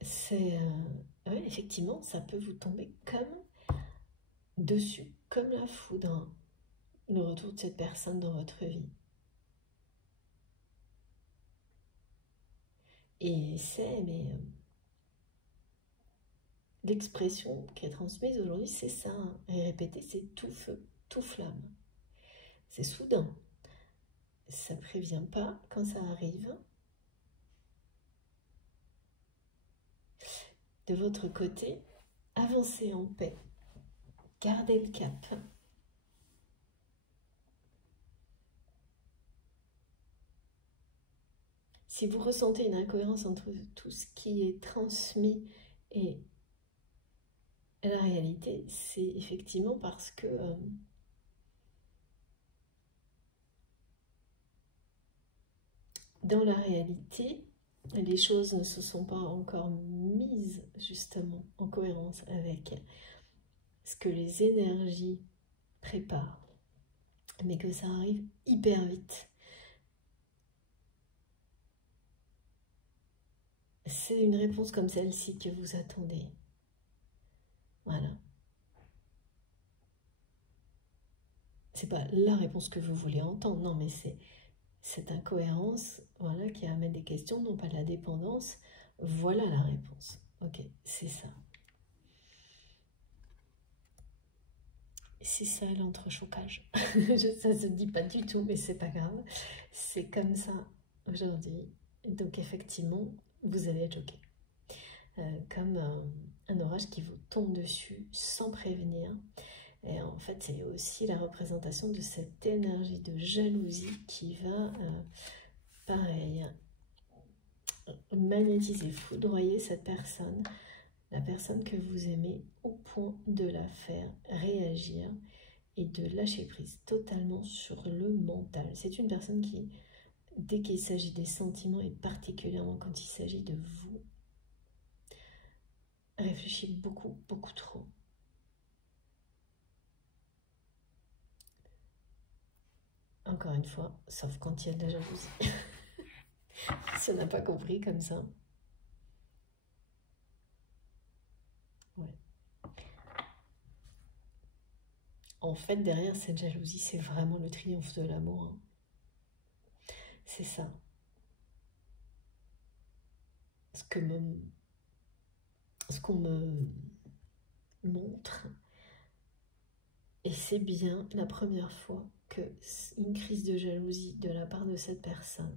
C'est... ouais, effectivement, ça peut vous tomber comme dessus, comme la foudre, hein, le retour de cette personne dans votre vie. Et c'est, mais... l'expression qui est transmise aujourd'hui, c'est ça. Hein. Et répéter, c'est tout feu, tout flamme. C'est soudain. Ça ne prévient pas quand ça arrive. De votre côté, avancez en paix. Gardez le cap. Si vous ressentez une incohérence entre tout ce qui est transmis et la réalité, c'est effectivement parce que dans la réalité, les choses ne se sont pas encore mises justement en cohérence avec ce que les énergies préparent, mais que ça arrive hyper vite. C'est une réponse comme celle-ci que vous attendez. Voilà. c'est pas la réponse que vous voulez entendre, non, mais c'est cette incohérence, voilà, qui amène des questions, non pas de la dépendance. Voilà la réponse. Ok, c'est ça. C'est ça l'entrechoquage. Ça se dit pas du tout, mais c'est pas grave. C'est comme ça aujourd'hui. Donc effectivement, vous allez être choqué. Comme un orage qui vous tombe dessus sans prévenir. Et en fait, c'est aussi la représentation de cette énergie de jalousie qui va, pareil, magnétiser, foudroyer cette personne, la personne que vous aimez, au point de la faire réagir et de lâcher prise totalement sur le mental. C'est une personne qui, dès qu'il s'agit des sentiments, et particulièrement quand il s'agit de vous, réfléchit beaucoup, beaucoup trop. Encore une fois, sauf quand il y a de la jalousie. Ça n'a pas compris comme ça. Ouais. En fait, derrière cette jalousie, c'est vraiment le triomphe de l'amour. Hein. C'est ça. Ce qu'on me montre. Et c'est bien la première fois que une crise de jalousie de la part de cette personne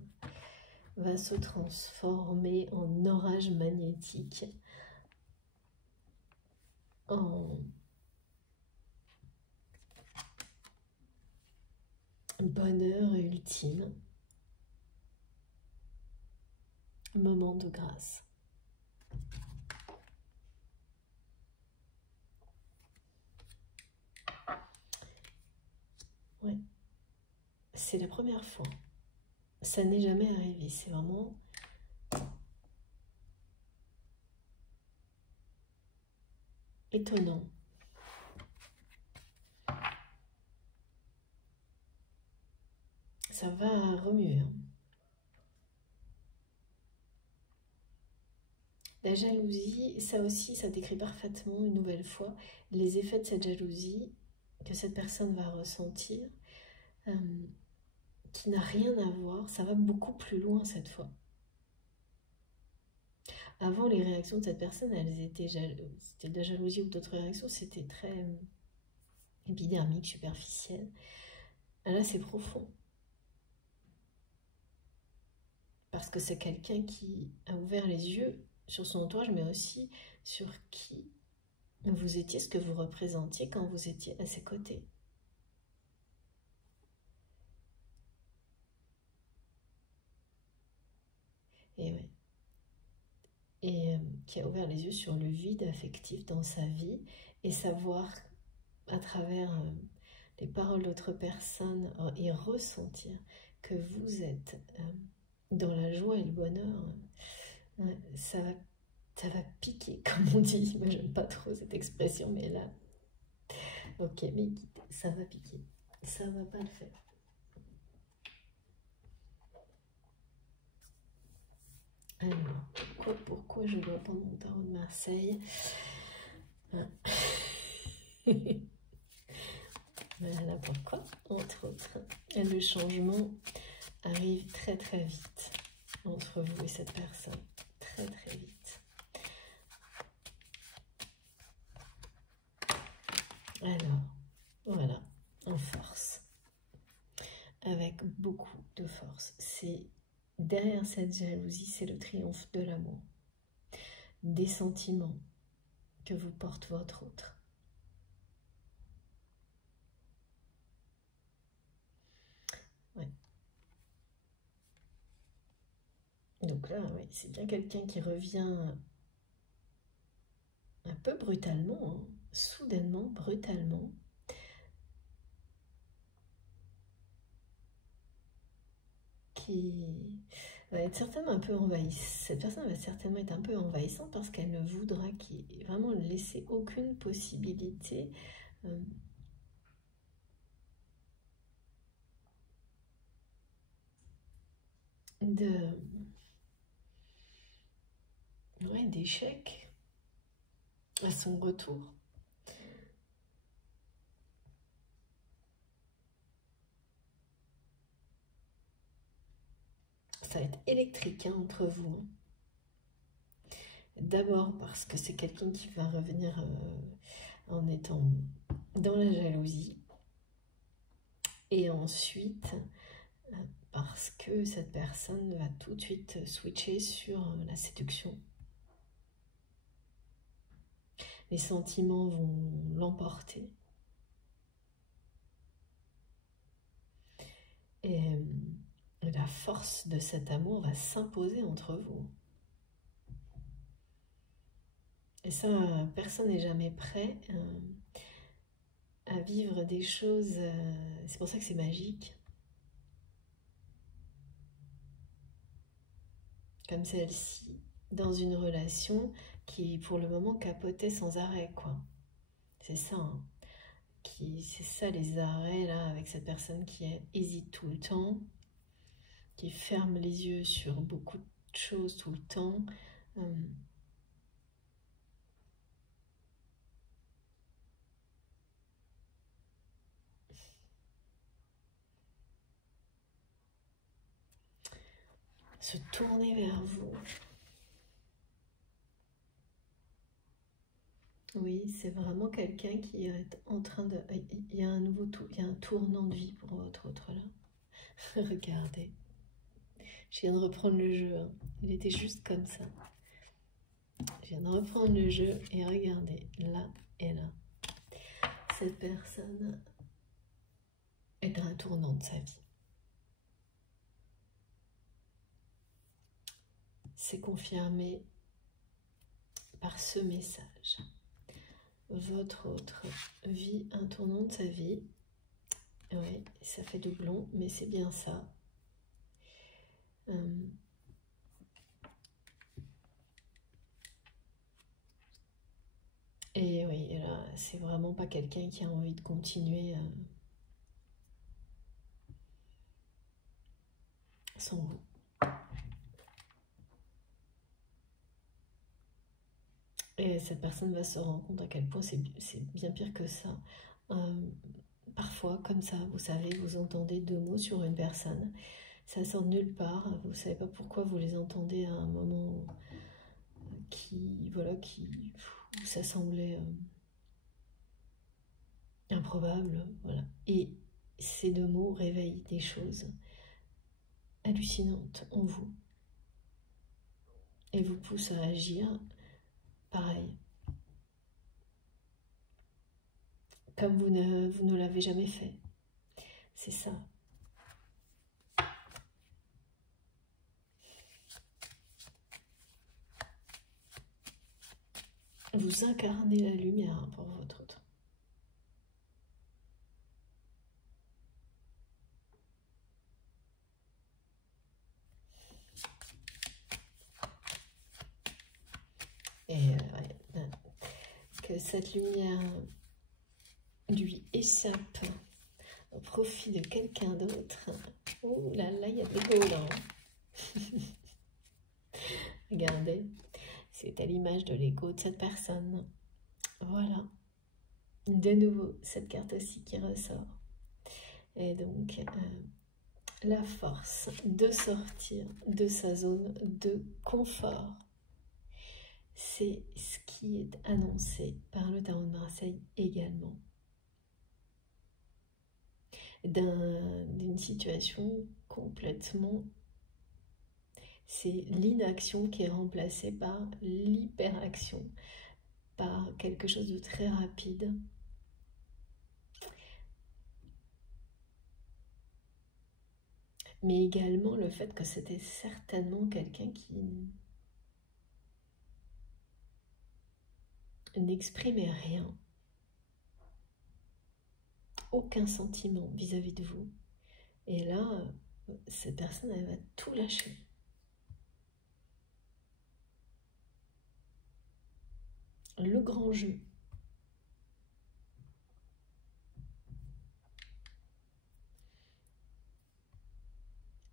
va se transformer en orage magnétique, en bonheur ultime, moment de grâce. Ouais. C'est la première fois. Ça n'est jamais arrivé. C'est vraiment étonnant. Ça va remuer. Hein. La jalousie, ça aussi, ça décrit parfaitement une nouvelle fois les effets de cette jalousie que cette personne va ressentir, qui n'a rien à voir, ça va beaucoup plus loin cette fois. Avant, les réactions de cette personne, elles étaient c'était de la jalousie ou d'autres réactions, c'était très épidermique, superficielle. Là, c'est profond. Parce que c'est quelqu'un qui a ouvert les yeux sur son entourage, mais aussi sur qui vous étiez, ce que vous représentiez quand vous étiez à ses côtés. Et ouais. Et qui a ouvert les yeux sur le vide affectif dans sa vie et savoir à travers les paroles d'autres personnes et ressentir que vous êtes dans la joie et le bonheur, ça va piquer, comme on dit. Moi, j'aime pas trop cette expression, mais là, ok, mais ça va piquer. Ça va pas le faire. Alors, pourquoi je dois prendre mon tarot de Marseille? Voilà pourquoi, entre autres, le changement arrive très très vite entre vous et cette personne. Très très vite. Alors, voilà, en force. Avec beaucoup de force. C'est derrière cette jalousie, c'est le triomphe de l'amour. Des sentiments que vous porte votre autre. Ouais. Donc là, oui, c'est bien quelqu'un qui revient un peu brutalement, hein, soudainement, brutalement. Qui va être certainement un peu envahissante. Cette personne va certainement être un peu envahissante parce qu'elle ne voudra vraiment laisser aucune possibilité d'échec à son retour. ça va être électrique hein, entre vous. Hein. D'abord parce que c'est quelqu'un qui va revenir en étant dans la jalousie. Et ensuite, parce que cette personne va tout de suite switcher sur la séduction. Les sentiments vont l'emporter. Et la force de cet amour va s'imposer entre vous. Et ça, personne n'est jamais prêt à vivre des choses. C'est pour ça que c'est magique. Comme celle-ci, dans une relation qui, pour le moment, capotait sans arrêt, quoi. C'est ça, hein. C'est ça les arrêts, là, avec cette personne qui hésite tout le temps, qui ferme les yeux sur beaucoup de choses tout le temps. Se tourner vers vous. Oui, c'est vraiment quelqu'un qui est en train de... Il y a un nouveau il y a un tournant de vie pour votre autre là. Regardez. Je viens de reprendre le jeu. Hein. Il était juste comme ça. Je viens de reprendre le jeu et regardez, là et là. Cette personne est à un tournant de sa vie. C'est confirmé par ce message. Votre autre vit un tournant de sa vie. Oui, ça fait doublon, mais c'est bien ça. Et oui, là, c'est vraiment pas quelqu'un qui a envie de continuer sans vous. Et cette personne va se rendre compte à quel point c'est bien pire que ça. Parfois, comme ça, vous savez, vous entendez deux mots sur une personne, ça sort de nulle part, vous ne savez pas pourquoi vous les entendez à un moment où ça semblait improbable, voilà. Et ces deux mots réveillent des choses hallucinantes en vous et vous poussent à agir pareil. Comme vous ne l'avez jamais fait. C'est ça. Vous incarnez la lumière pour votre autre. Et que cette lumière lui échappe au profit de quelqu'un d'autre. Oh là là, il y a des l'ego là. Regardez, c'est à l'image de l'ego de cette personne. Voilà. De nouveau, cette carte aussi qui ressort. Et donc, la force de sortir de sa zone de confort. C'est ce qui est annoncé par le Tarot de Marseille également. D'une situation complètement... C'est l'inaction qui est remplacée par l'hyperaction, par quelque chose de très rapide. Mais également le fait que c'était certainement quelqu'un qui n'exprimait rien. Aucun sentiment vis-à-vis de vous. Et là, cette personne, elle va tout lâcher. Le grand jeu.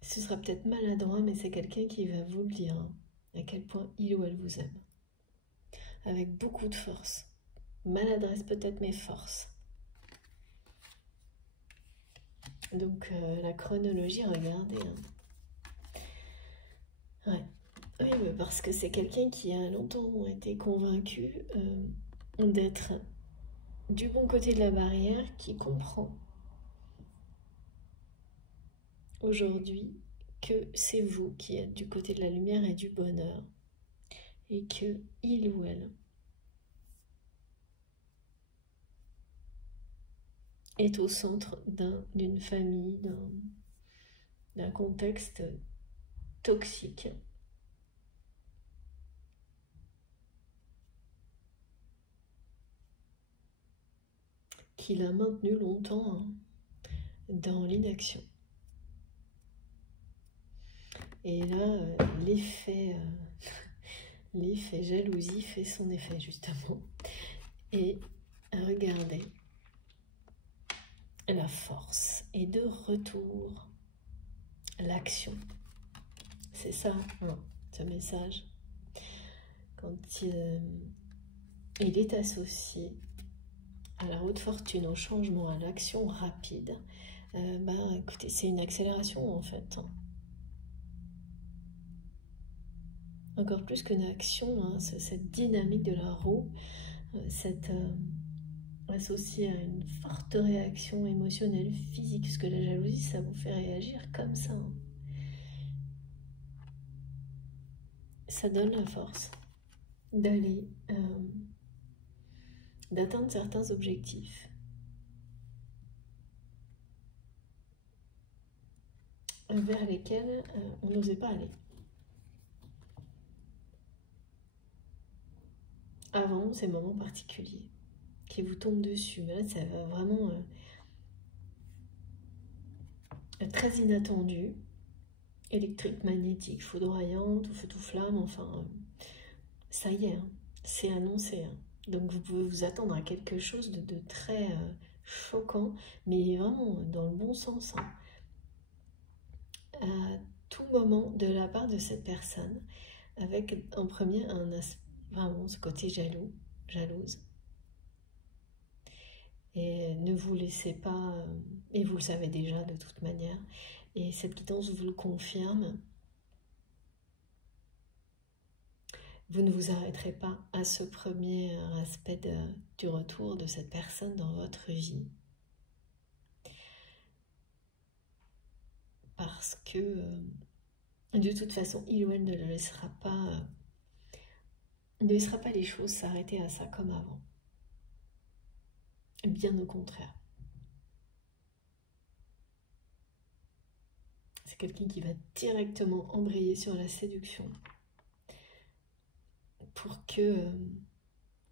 Ce sera peut-être maladroit, mais c'est quelqu'un qui va vous le dire, hein, à quel point il ou elle vous aime. Avec beaucoup de force. Maladresse peut-être, mais force. Donc la chronologie, regardez. Hein. Ouais. Oui, mais parce que c'est quelqu'un qui a longtemps été convaincu d'être du bon côté de la barrière, qui comprend aujourd'hui que c'est vous qui êtes du côté de la lumière et du bonheur, et que il ou elle est au centre d'une famille, d'un contexte toxique qui l'a maintenu longtemps dans l'inaction. Et là, l'effet jalousie fait son effet justement. Et regardez, la force est de retour, l'action. C'est ça, ce message. Quand il est associé à la haute fortune, au changement, à l'action rapide, écoutez, c'est une accélération en fait. Encore plus qu'une action, cette dynamique de la roue, associée à une forte réaction émotionnelle, physique, parce que la jalousie, ça vous fait réagir comme ça. Ça donne la force d'aller, d'atteindre certains objectifs. Vers lesquels on n'osait pas aller. Avant ces moments particuliers qui vous tombent dessus, mais là ça va vraiment être très inattendu, électrique, magnétique, foudroyante, ou feu tout flamme, enfin ça y est, c'est annoncé. Donc vous pouvez vous attendre à quelque chose de très choquant, mais vraiment dans le bon sens, à tout moment de la part de cette personne, avec en premier vraiment ce côté jalouse. Et ne vous laissez pas, et vous le savez déjà de toute manière, et cette guidance vous le confirme, vous ne vous arrêterez pas à ce premier aspect du retour de cette personne dans votre vie. Parce que de toute façon, il ou elle ne laissera pas les choses s'arrêter à ça comme avant. Bien au contraire. C'est quelqu'un qui va directement embrayer sur la séduction pour que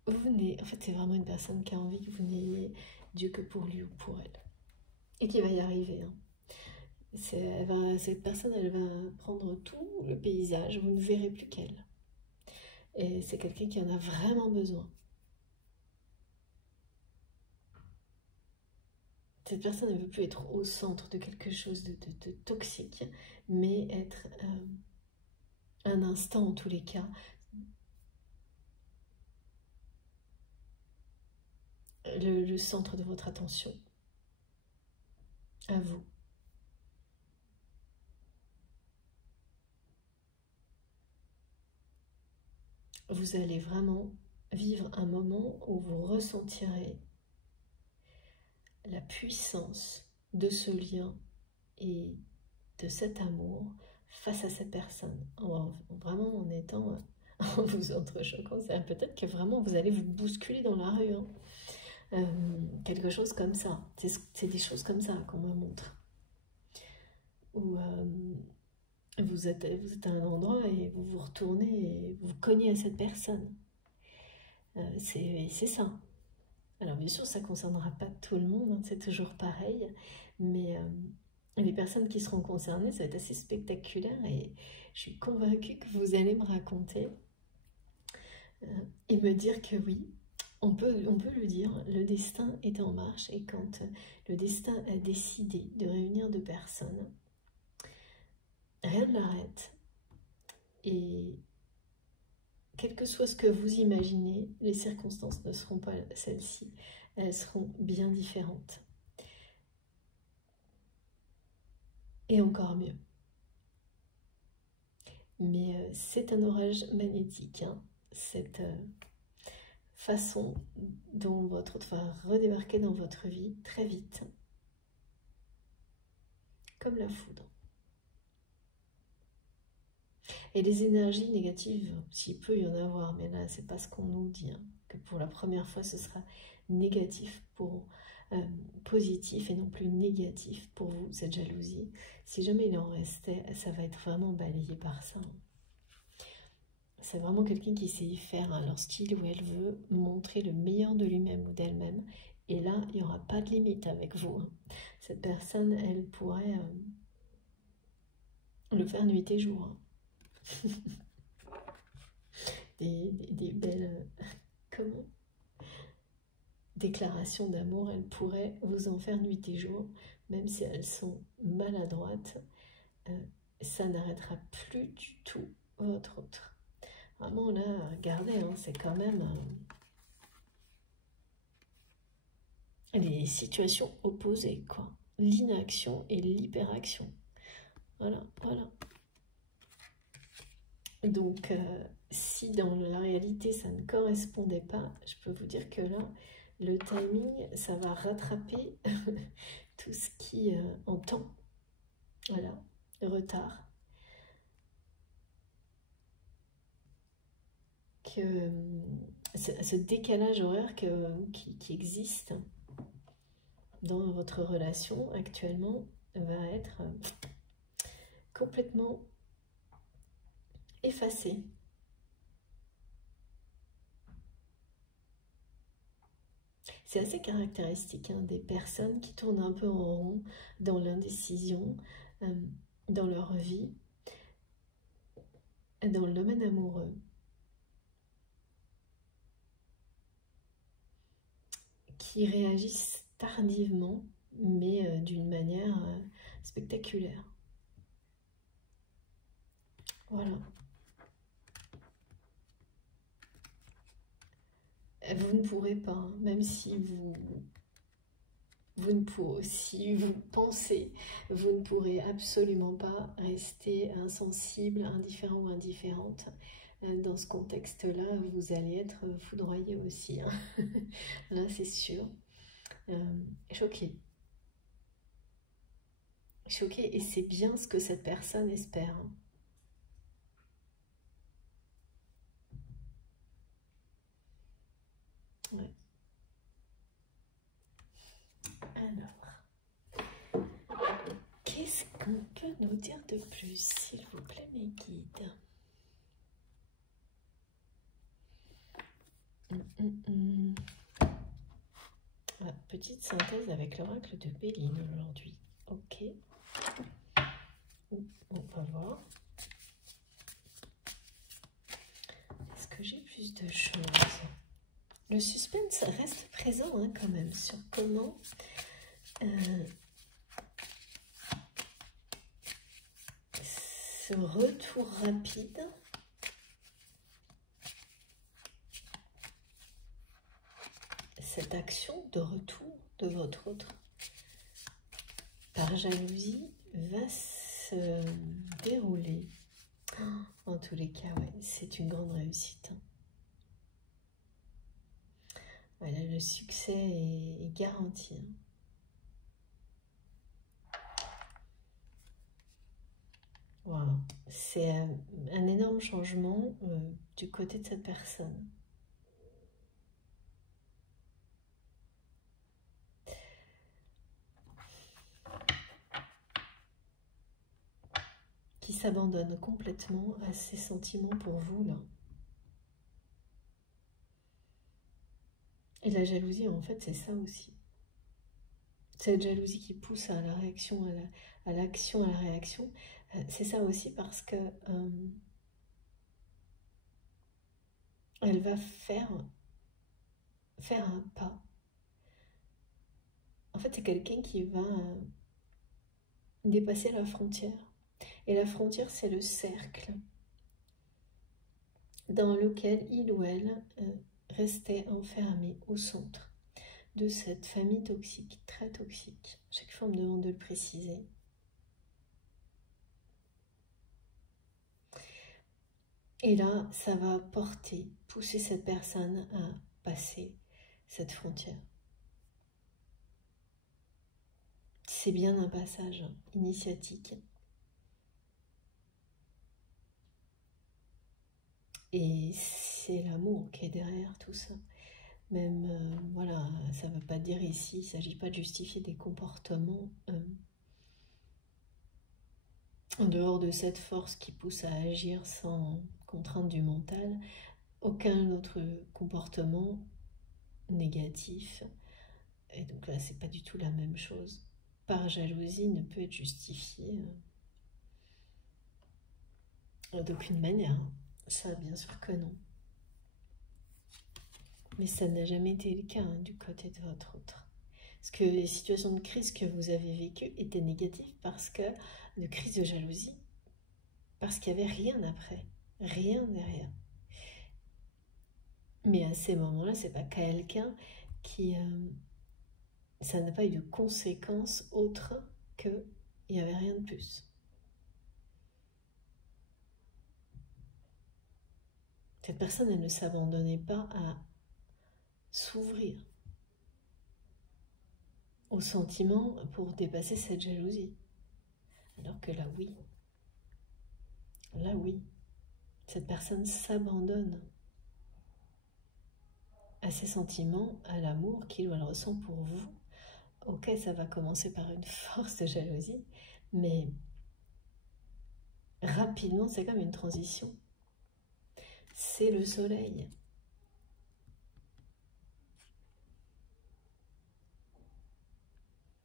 vous n'ayez... En fait, c'est vraiment une personne qui a envie que vous n'ayez Dieu que pour lui ou pour elle. Et qui va y arriver. Cette personne, elle va prendre tout le paysage, vous ne verrez plus qu'elle. Et c'est quelqu'un qui en a vraiment besoin. Cette personne ne veut plus être au centre de quelque chose de toxique, mais être un instant en tous les cas, le centre de votre attention, à vous. Vous allez vraiment vivre un moment où vous ressentirez la puissance de ce lien et de cet amour face à cette personne. Vraiment en étant, en vous entrechoquant, peut-être que vraiment vous allez vous bousculer dans la rue. Quelque chose comme ça. C'est des choses comme ça qu'on me montre. Où vous êtes à un endroit et vous vous retournez et vous cognez à cette personne. C'est ça. Alors bien sûr, ça ne concernera pas tout le monde, c'est toujours pareil, mais les personnes qui seront concernées, ça va être assez spectaculaire et je suis convaincue que vous allez me raconter et me dire que oui, on peut le dire, le destin est en marche et quand le destin a décidé de réunir deux personnes, rien ne l'arrête. Et quel que soit ce que vous imaginez, les circonstances ne seront pas celles-ci, elles seront bien différentes. Et encore mieux. mais c'est un orage magnétique, hein, cette façon dont votre autre va redébarquer dans votre vie très vite, comme la foudre. Et les énergies négatives, s'il peut y en avoir, mais là c'est pas ce qu'on nous dit, hein, que pour la première fois ce sera négatif pour positif et non plus négatif pour vous, cette jalousie. Si jamais il en restait, ça va être vraiment balayé par ça. C'est vraiment quelqu'un qui sait y faire, hein, lorsqu'il ou elle veut montrer le meilleur de lui-même ou d'elle-même. Et là, il n'y aura pas de limite avec vous, hein. Cette personne, elle pourrait le faire nuit et jour, hein. des belles comment, déclarations d'amour, elle pourrait vous en faire nuit et jour, même si elles sont maladroites. Ça n'arrêtera plus du tout votre autre. Vraiment là, regardez, hein, c'est quand même les situations opposées, quoi. L'inaction et l'hyperaction. Voilà, voilà. Donc, si dans la réalité ça ne correspondait pas, je peux vous dire que là, le timing, ça va rattraper tout ce qui en temps, voilà, retard, que ce décalage horaire qui existe dans votre relation actuellement va être complètement effacé. C'est assez caractéristique, hein, des personnes qui tournent un peu en rond dans l'indécision, dans leur vie, dans le domaine amoureux. Qui réagissent tardivement, mais d'une manière spectaculaire. Voilà. Vous ne pourrez pas, hein, même si si vous pensez, vous ne pourrez absolument pas rester insensible, indifférent ou indifférente. Dans ce contexte-là, vous allez être foudroyé aussi, hein. Là, c'est sûr. Choqué. Choqué, et c'est bien ce que cette personne espère, hein. Ouais. Alors, qu'est-ce qu'on peut nous dire de plus, s'il vous plaît, mes guides? Ah, petite synthèse avec l'oracle de Béline aujourd'hui. Ok. On va voir. Est-ce que j'ai plus de choses? Le suspense reste présent, hein, quand même, sur comment ce retour rapide cette action de retour de votre autre par jalousie va se dérouler. En tous les cas, ouais, c'est une grande réussite. Voilà, le succès est garanti. Voilà, c'est un énorme changement du côté de cette personne. Qui s'abandonne complètement à ses sentiments pour vous, là. Et la jalousie, en fait, c'est ça aussi. Cette jalousie qui pousse à la réaction, à l'action, à la réaction, c'est ça aussi parce que elle va faire un pas. En fait, c'est quelqu'un qui va dépasser la frontière. Et la frontière, c'est le cercle dans lequel il ou elle restait enfermé au centre de cette famille toxique, très toxique. Chaque fois, on me demande de le préciser. Et là, ça va pousser cette personne à passer cette frontière. C'est bien un passage initiatique. Et c'est l'amour qui est derrière tout ça. Même, voilà, ça ne veut pas dire ici, il ne s'agit pas de justifier des comportements en dehors de cette force qui pousse à agir sans contrainte du mental. Aucun autre comportement négatif, et donc là c'est pas du tout la même chose, par jalousie ne peut être justifié d'aucune manière. Ça, bien sûr que non. Mais ça n'a jamais été le cas du côté de votre autre. Parce que les situations de crise que vous avez vécues étaient négatives parce que, de crise de jalousie, parce qu'il n'y avait rien après, rien derrière. Mais à ces moments-là, c'est pas quelqu'un qui... ça n'a pas eu de conséquences autres qu'il n'y avait rien de plus. Cette personne, elle ne s'abandonnait pas à s'ouvrir au sentiment pour dépasser cette jalousie. Alors que là, oui. Là, oui. Cette personne s'abandonne à ses sentiments, à l'amour qu'il ou elle ressent pour vous. Ok, ça va commencer par une force de jalousie, mais rapidement, c'est comme une transition. C'est le soleil.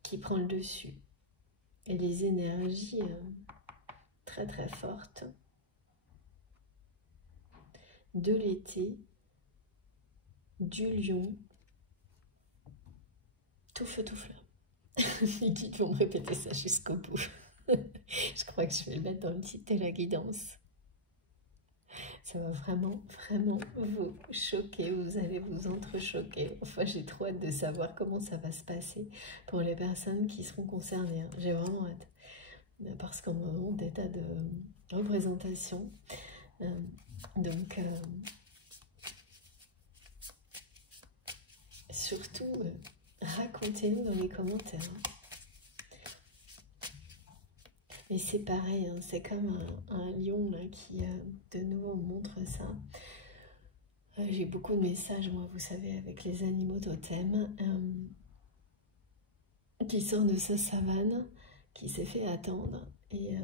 Qui prend le dessus. Et les énergies très très fortes de l'été, du lion, tout feu tout flamme. Les guides vont me répéter ça jusqu'au bout. Je crois que je vais le mettre dans le titre et la guidance. Ça va vraiment, vraiment vous choquer. Vous allez vous entrechoquer. Enfin, j'ai trop hâte de savoir comment ça va se passer pour les personnes qui seront concernées. J'ai vraiment hâte. Parce qu'en moment d'état de représentation, donc surtout racontez-nous dans les commentaires. Et c'est pareil, hein, c'est comme un lion là, qui de nouveau montre ça. J'ai beaucoup de messages, moi, vous savez, avec les animaux totems, qui sort de sa savane, qui s'est fait attendre, et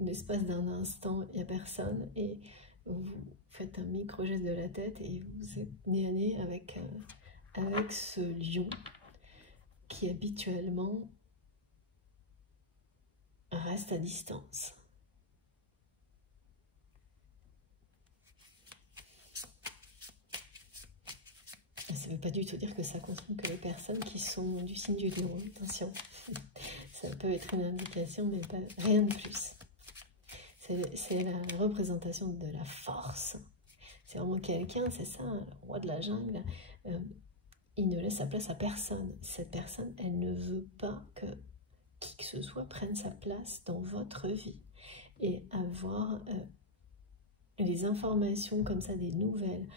l'espace d'un instant, il n'y a personne, et vous faites un micro-geste de la tête, et vous êtes nez à nez avec ce lion qui habituellement reste à distance. Ça ne veut pas du tout dire que ça concerne que les personnes qui sont du signe du lion, attention. Ça peut être une indication, mais pas, rien de plus. C'est la représentation de la force. C'est vraiment quelqu'un, c'est ça, le roi de la jungle. Il ne laisse sa place à personne. Cette personne, elle ne veut pas que qui que ce soit prenne sa place dans votre vie. Et avoir les informations comme ça, des nouvelles,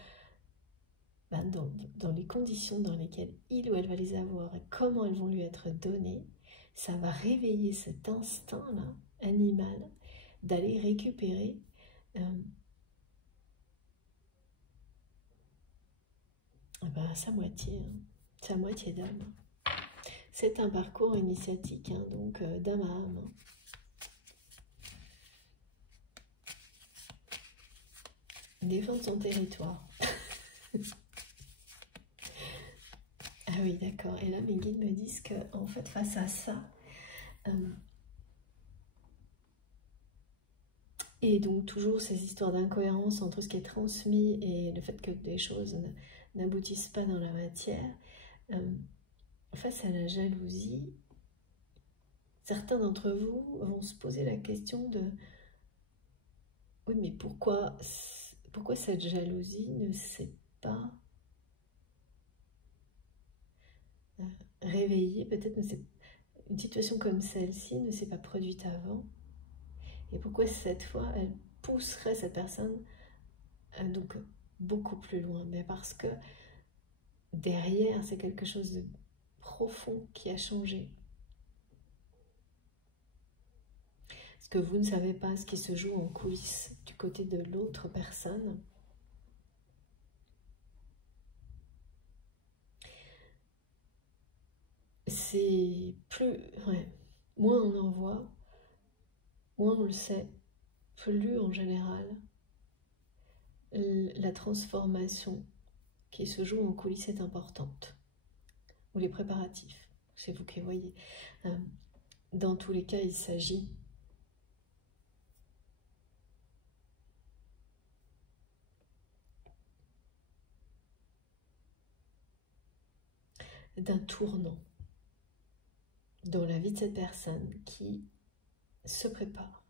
dans les conditions dans lesquelles il ou elle va les avoir et comment elles vont lui être données, ça va réveiller cet instinct-là, animal, d'aller récupérer sa moitié, sa moitié d'âme. C'est un parcours initiatique, hein, donc d'âme à âme. Défendre son territoire. Ah oui, d'accord. Et là, mes guides me disent que, en fait, face à ça, et donc toujours ces histoires d'incohérence entre ce qui est transmis et le fait que des choses n'aboutissent pas dans la matière, face à la jalousie, certains d'entre vous vont se poser la question de oui, mais pourquoi cette jalousie ne s'est pas réveillée, peut-être une situation comme celle-ci ne s'est pas produite avant, et pourquoi cette fois elle pousserait cette personne donc beaucoup plus loin, mais parce que derrière, c'est quelque chose de profond qui a changé. Ce que vous ne savez pas, ce qui se joue en coulisses du côté de l'autre personne, c'est plus... Ouais, moins on en voit, moins on le sait, plus en général, la transformation qui se joue en coulisses est importante. Ou les préparatifs, c'est vous qui voyez. Dans tous les cas, il s'agit d'un tournant dans la vie de cette personne qui se prépare.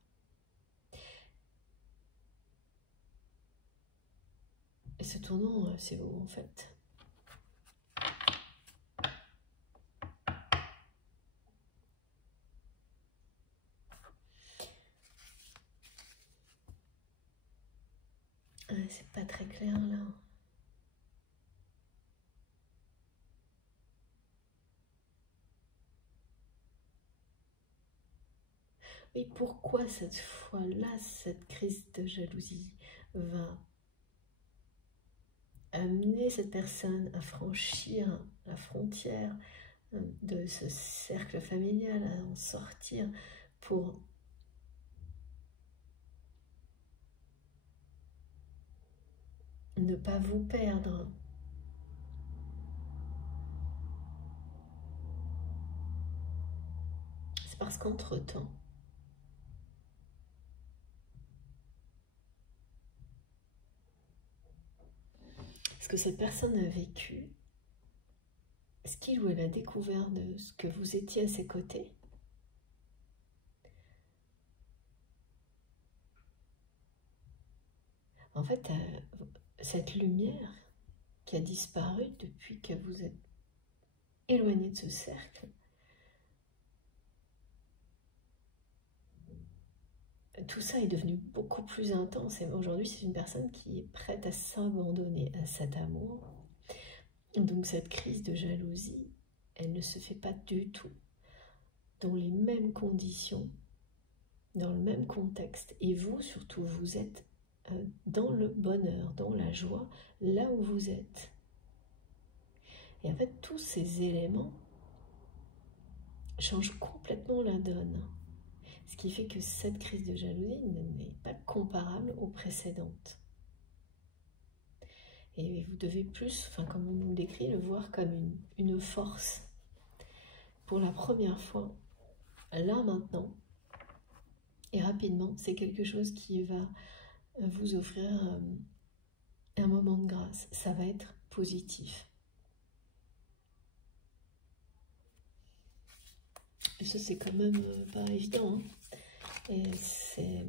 Et ce tournant, c'est vous en fait. C'est pas très clair là. Oui, pourquoi cette fois-là, cette crise de jalousie va amener cette personne à franchir la frontière de ce cercle familial, à en sortir pour ne pas vous perdre. C'est parce qu'entre-temps, ce que cette personne a vécu, ce qu'il ou elle a découvert de ce que vous étiez à ses côtés, en fait, cette lumière qui a disparu depuis que vous êtes éloigné de ce cercle, tout ça est devenu beaucoup plus intense. Et aujourd'hui, c'est une personne qui est prête à s'abandonner à cet amour. Donc cette crise de jalousie, elle ne se fait pas du tout dans les mêmes conditions, dans le même contexte. Et vous, surtout, vous êtes dans le bonheur, dans la joie, là où vous êtes. Et en fait, tous ces éléments changent complètement la donne. Ce qui fait que cette crise de jalousie n'est pas comparable aux précédentes. Et vous devez plus, enfin comme on nous le décrit, le voir comme une force. Pour la première fois, là maintenant, et rapidement, c'est quelque chose qui va vous offrir un moment de grâce. Ça va être positif. Et ça, c'est quand même pas évident. Hein. Et c'est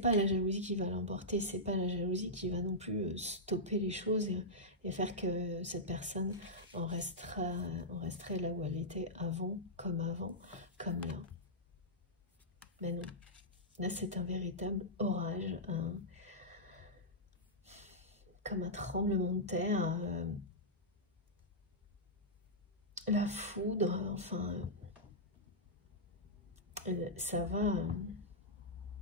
pas la jalousie qui va l'emporter, c'est pas la jalousie qui va non plus stopper les choses et faire que cette personne en resterait là où elle était avant, comme là. Mais non, là c'est un véritable orage, comme un tremblement de terre, la foudre, enfin, ça va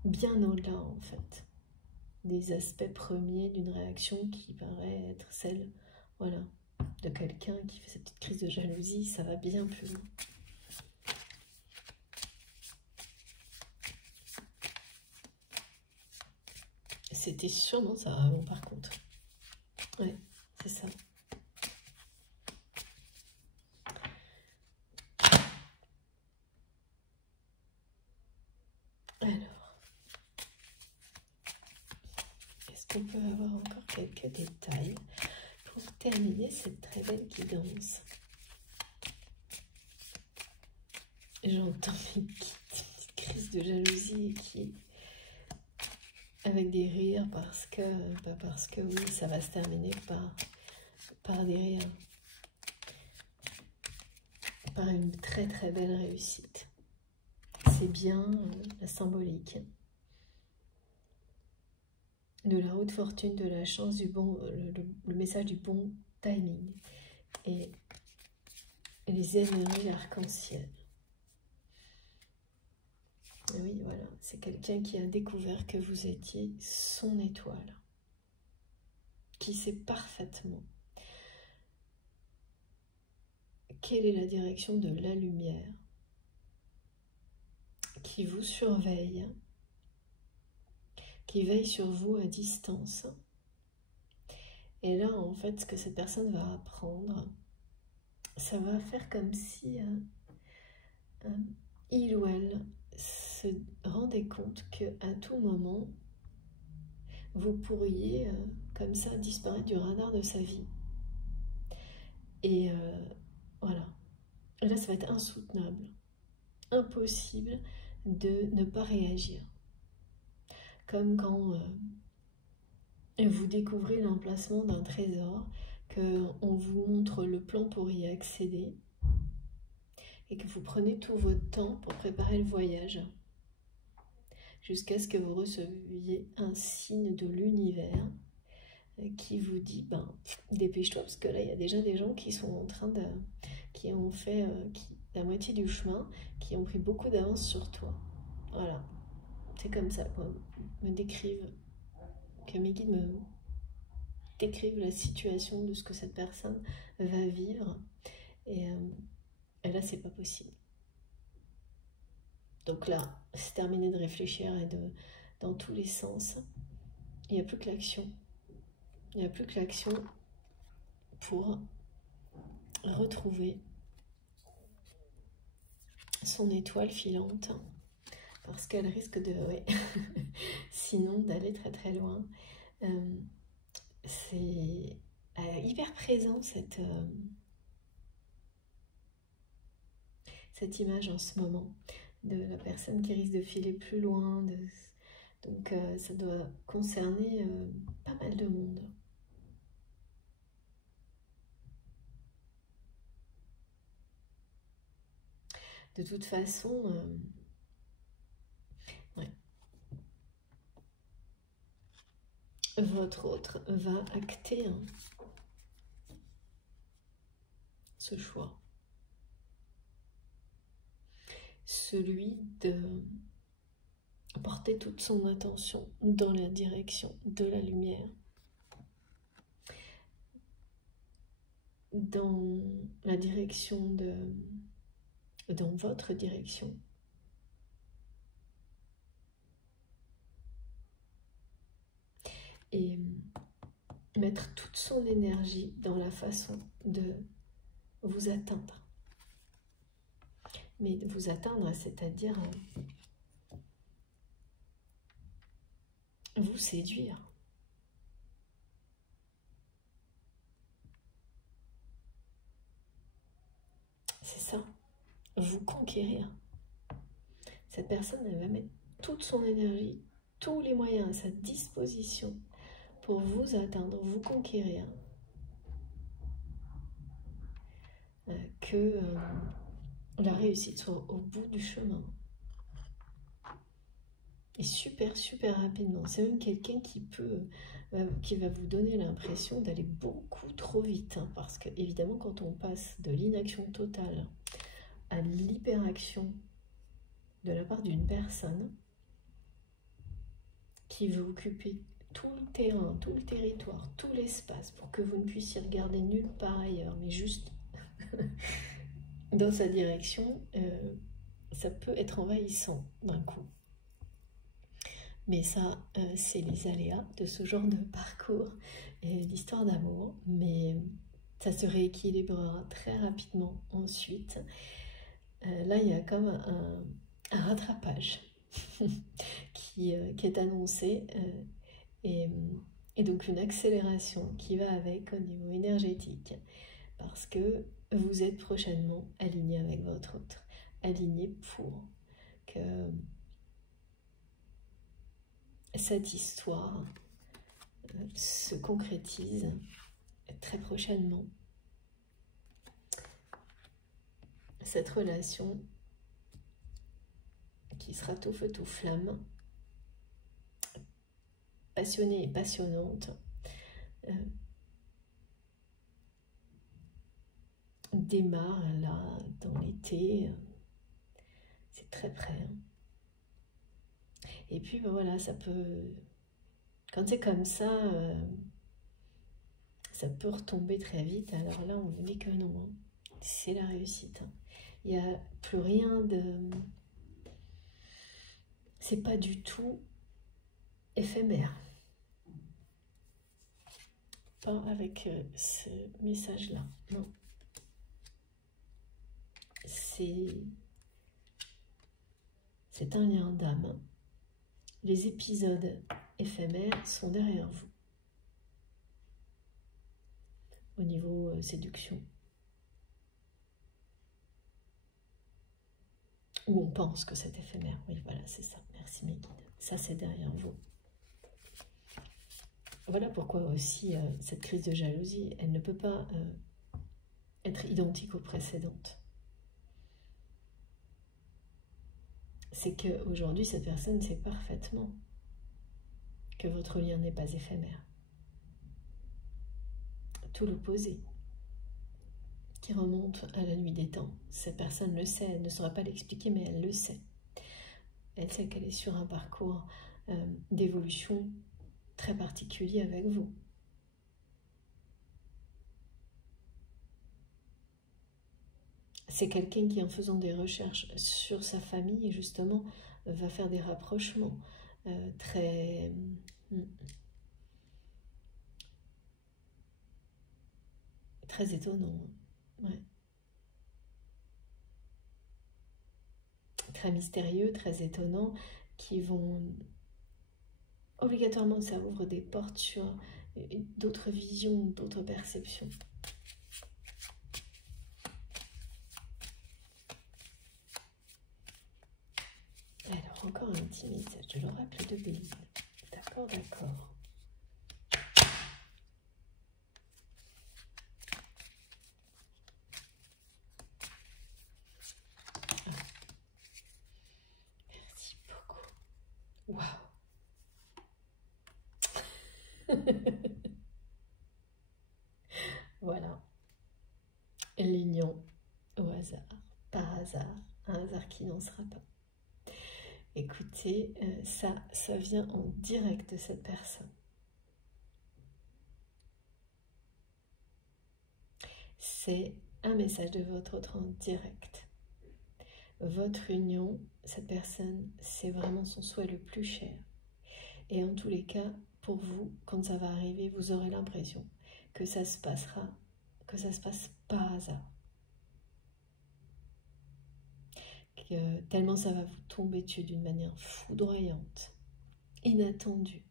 bien au-delà en fait des aspects premiers d'une réaction qui paraît être celle, voilà, de quelqu'un qui fait cette petite crise de jalousie. Ça va bien plus loin. C'était sûrement ça avant par contre. Ouais, c'est ça. Alors, est-ce qu'on peut avoir encore quelques détails pour terminer cette très belle guidance? J'entends une petite crise de jalousie qui, avec des rires, parce que oui, ça va se terminer par des rires, par une très très belle réussite. c'est bien la symbolique de la haute fortune, de la chance, du bon, le message du bon timing et les énergies arc-en-ciel. Oui, voilà, c'est quelqu'un qui a découvert que vous étiez son étoile, qui sait parfaitement quelle est la direction de la lumière, qui vous surveille, qui veille sur vous à distance. Et là, en fait, ce que cette personne va apprendre, ça va faire comme si il ou elle se rendait compte qu'à tout moment, vous pourriez comme ça disparaître du radar de sa vie. Et voilà. Et là, ça va être insoutenable, impossible de ne pas réagir. Comme quand vous découvrez l'emplacement d'un trésor, qu'on vous montre le plan pour y accéder, et que vous prenez tout votre temps pour préparer le voyage, jusqu'à ce que vous receviez un signe de l'univers qui vous dit, ben, dépêche-toi, parce que là, il y a déjà des gens qui sont en train de... qui ont fait la moitié du chemin, qui ont pris beaucoup d'avance sur toi. Voilà. C'est comme ça, quoi. Me décrivent, que mes guides me décrivent la situation de ce que cette personne va vivre. Et là, c'est pas possible. Donc là, c'est terminé de réfléchir et dans tous les sens. Il n'y a plus que l'action. Il n'y a plus que l'action pour retrouver son étoile filante. Parce qu'elle risque de... Ouais, sinon d'aller très très loin. C'est hyper présent cette image en ce moment de la personne qui risque de filer plus loin. Donc ça doit concerner pas mal de monde. De toute façon, ouais. Votre autre va acter ce choix. Celui de porter toute son attention dans la direction de la lumière, dans la direction dans votre direction. Et mettre toute son énergie dans la façon de vous atteindre. Mais de vous atteindre, c'est-à-dire vous séduire. C'est ça, vous conquérir. Cette personne, elle va mettre toute son énergie, tous les moyens à sa disposition pour vous atteindre, vous conquérir. Que la réussite soit au bout du chemin. Et super, super rapidement. C'est même quelqu'un qui va vous donner l'impression d'aller beaucoup trop vite. Hein, parce que, évidemment, quand on passe de l'inaction totale à l'hyperaction de la part d'une personne qui veut occuper tout le terrain, tout le territoire, tout l'espace pour que vous ne puissiez regarder nulle part ailleurs, mais juste dans sa direction, ça peut être envahissant d'un coup. Mais ça, c'est les aléas de ce genre de parcours et d'histoire d'amour. Mais ça se rééquilibrera très rapidement ensuite. Là, il y a comme un rattrapage qui est annoncé et donc une accélération qui va avec au niveau énergétique. Parce que vous êtes prochainement aligné avec votre autre. Aligné pour que cette histoire se concrétise très prochainement. Cette relation qui sera tout feu, tout flamme, passionnée et passionnante, démarre là dans l'été, c'est très près. Hein. Et puis ben voilà, ça peut, quand c'est comme ça peut retomber très vite. Alors là, on vous dit que non, hein. C'est la réussite. Hein. Il n'y a plus rien de... C'est pas du tout éphémère. Pas avec ce message-là, non. C'est un lien d'âme. Les épisodes éphémères sont derrière vous. Au niveau séduction. Ou on pense que c'est éphémère. Oui, voilà, c'est ça. Merci mes guides. Ça, c'est derrière vous. Voilà pourquoi aussi cette crise de jalousie, elle ne peut pas être identique aux précédentes. C'est qu'aujourd'hui, cette personne sait parfaitement que votre lien n'est pas éphémère. Tout l'opposé, qui remonte à la nuit des temps. Cette personne le sait, elle ne saurait pas l'expliquer, mais elle le sait. Elle sait qu'elle est sur un parcours d'évolution très particulier avec vous. C'est quelqu'un qui, en faisant des recherches sur sa famille, justement, va faire des rapprochements très étonnants. Ouais. Très mystérieux, très étonnants, qui vont obligatoirement, ça ouvre des portes sur d'autres visions, d'autres perceptions. Alors, encore un petit message de l'oracle de Béline. D'accord, d'accord. Merci beaucoup. Waouh. Voilà. L'union au hasard, par hasard, un hasard qui n'en sera pas. Écoutez, ça vient en direct de cette personne. C'est un message de votre autre en direct. Votre union, cette personne, c'est vraiment son souhait le plus cher. Et en tous les cas, pour vous, quand ça va arriver, vous aurez l'impression que ça se passera, que ça se passe par hasard. Que tellement ça va vous tomber dessus d'une manière foudroyante, inattendue.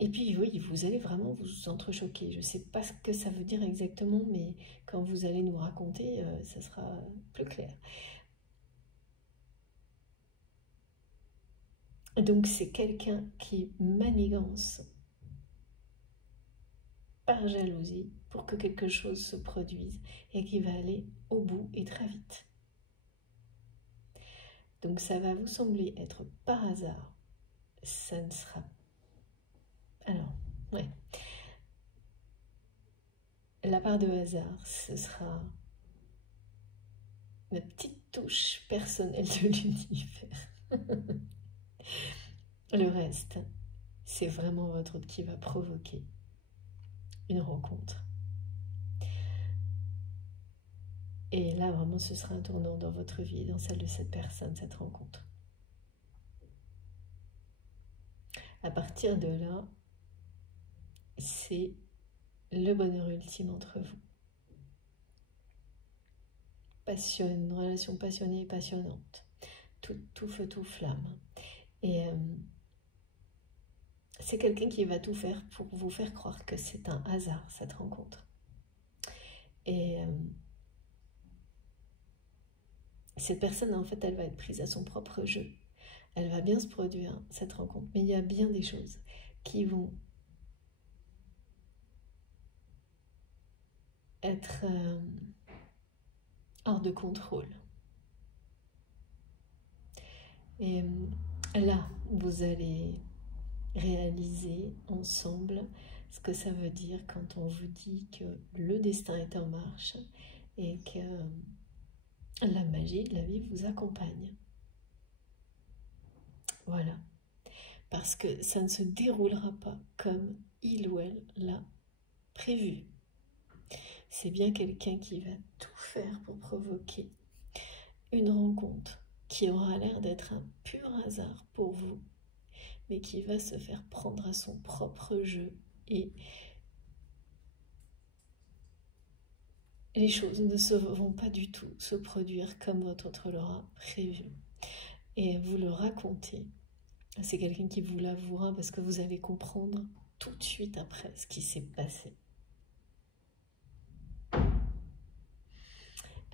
Et puis oui, vous allez vraiment vous entrechoquer. Je ne sais pas ce que ça veut dire exactement, mais quand vous allez nous raconter, ça sera plus clair. Donc c'est quelqu'un qui manigance par jalousie pour que quelque chose se produise et qui va aller au bout et très vite. Donc ça va vous sembler être par hasard. Ça ne sera pas. Alors, ouais. La part de hasard, ce sera la petite touche personnelle de l'univers. Le reste, c'est vraiment votre autre qui va provoquer une rencontre. Et là, vraiment, ce sera un tournant dans votre vie, dans celle de cette personne, cette rencontre. À partir de là, c'est le bonheur ultime entre vous. Une relation passionnée et passionnante. Tout feu, tout flamme. Et c'est quelqu'un qui va tout faire pour vous faire croire que c'est un hasard, cette rencontre. Et cette personne, en fait, elle va être prise à son propre jeu. Elle va bien se produire, cette rencontre. Mais il y a bien des choses qui vont être hors de contrôle. Et là, vous allez réaliser ensemble ce que ça veut dire quand on vous dit que le destin est en marche et que la magie de la vie vous accompagne. Voilà. Parce que ça ne se déroulera pas comme il ou elle l'a prévu. C'est bien quelqu'un qui va tout faire pour provoquer une rencontre qui aura l'air d'être un pur hasard pour vous, mais qui va se faire prendre à son propre jeu et les choses ne vont pas du tout se produire comme votre autre l'aura prévu. Et vous le racontez. C'est quelqu'un qui vous l'avouera parce que vous allez comprendre tout de suite après ce qui s'est passé.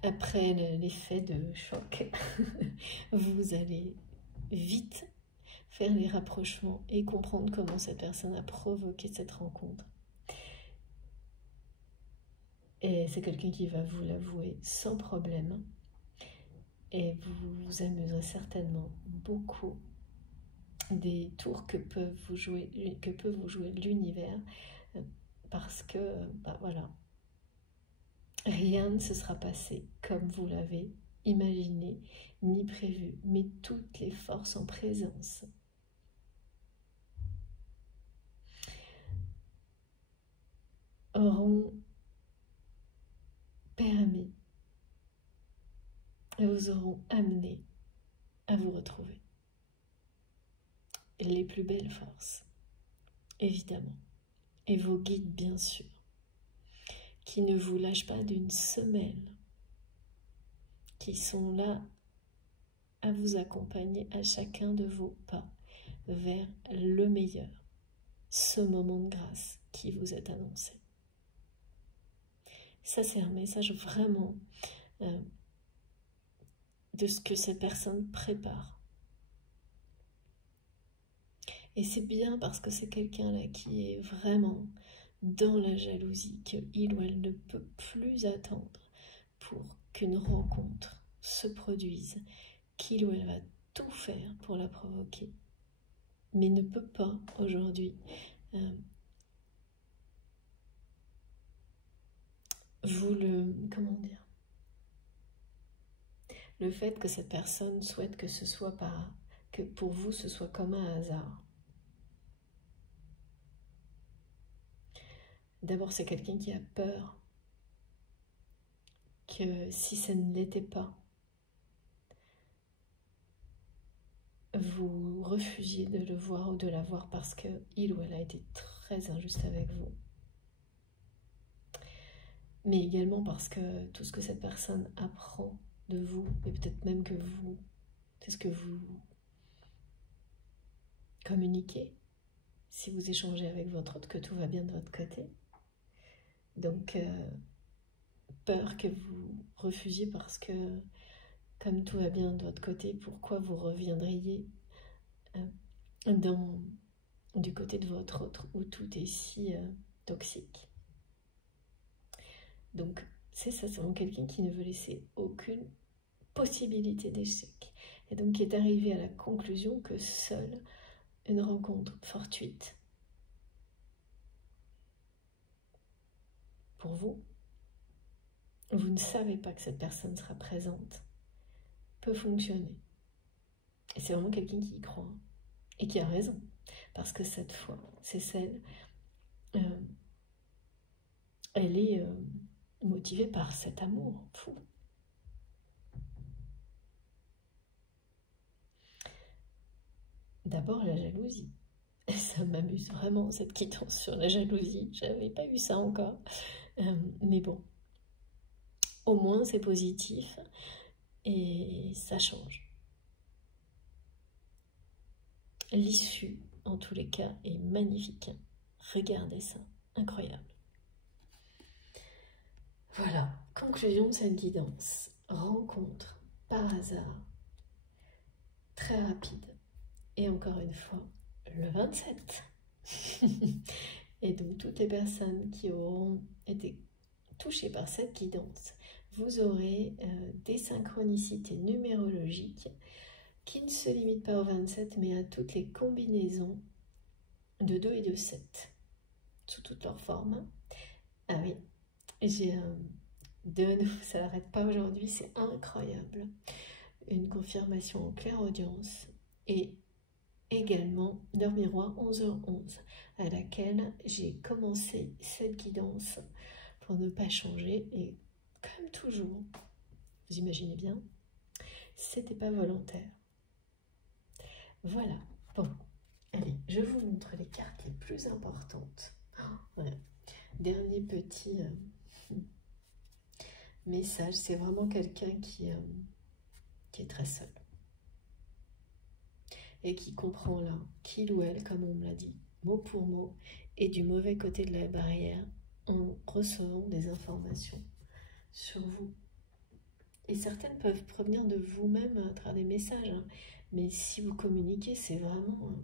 Après l'effet de choc, vous allez vite faire les rapprochements et comprendre comment cette personne a provoqué cette rencontre. Et c'est quelqu'un qui va vous l'avouer sans problème. Et vous vous amuserez certainement beaucoup des tours que peut vous jouer l'univers, parce que voilà, rien ne se sera passé comme vous l'avez imaginé ni prévu, mais toutes les forces en présence auront permis et vous auront amené à vous retrouver. Les plus belles forces, évidemment, et vos guides, bien sûr, qui ne vous lâchent pas d'une semelle, qui sont là à vous accompagner à chacun de vos pas vers le meilleur, ce moment de grâce qui vous est annoncé. Ça, c'est un message vraiment de ce que cette personne prépare. Et c'est bien parce que c'est quelqu'un là qui est vraiment dans la jalousie, qu'il ou elle ne peut plus attendre pour qu'une rencontre se produise, qu'il ou elle va tout faire pour la provoquer, mais ne peut pas aujourd'hui le fait que cette personne souhaite que ce soit que pour vous ce soit comme un hasard. D'abord, c'est quelqu'un qui a peur que si ça ne l'était pas, vous refusiez de le voir ou de la voir parce qu'il ou elle a été très injuste avec vous. Mais également parce que tout ce que cette personne apprend de vous, et peut-être même que vous, c'est ce que vous communiquez, si vous échangez avec votre autre, que tout va bien de votre côté. Donc, peur que vous refusiez parce que, comme tout va bien de votre côté, pourquoi vous reviendriez du côté de votre autre où tout est si toxique. Donc, c'est ça, c'est vraiment quelqu'un qui ne veut laisser aucune possibilité d'échec. Et donc, qui est arrivé à la conclusion que seule une rencontre fortuite pour vous, vous ne savez pas que cette personne sera présente, peut fonctionner. Et c'est vraiment quelqu'un qui y croit et qui a raison. Parce que cette fois, c'est celle, elle est motivée par cet amour fou. D'abord la jalousie. Ça m'amuse vraiment cette quittance sur la jalousie. J'avais pas eu ça encore. Mais bon, au moins c'est positif et ça change. L'issue, en tous les cas, est magnifique. Regardez ça, incroyable. Voilà, conclusion de cette guidance. Rencontre par hasard, très rapide. Et encore une fois, le 27. Et donc toutes les personnes qui auront été touchées par cette guidance vous aurez des synchronicités numérologiques qui ne se limitent pas au 27, mais à toutes les combinaisons de 2 et de 7, sous toutes leurs formes. Ah oui, j'ai de nouveau, ça n'arrête pas aujourd'hui, c'est incroyable. Une confirmation en clairaudience et également d'heure miroir 11h11, à laquelle j'ai commencé cette guidance pour ne pas changer. Et comme toujours, vous imaginez bien, c'était pas volontaire. Voilà, bon, allez, je vous montre les cartes les plus importantes. Voilà. Dernier petit message, c'est vraiment quelqu'un qui est très seul et qui comprend là qu'il ou elle, comme on me l'a dit, mot pour mot, est du mauvais côté de la barrière en recevant des informations sur vous. Et certaines peuvent provenir de vous-même à travers des messages, hein. Mais si vous communiquez, c'est vraiment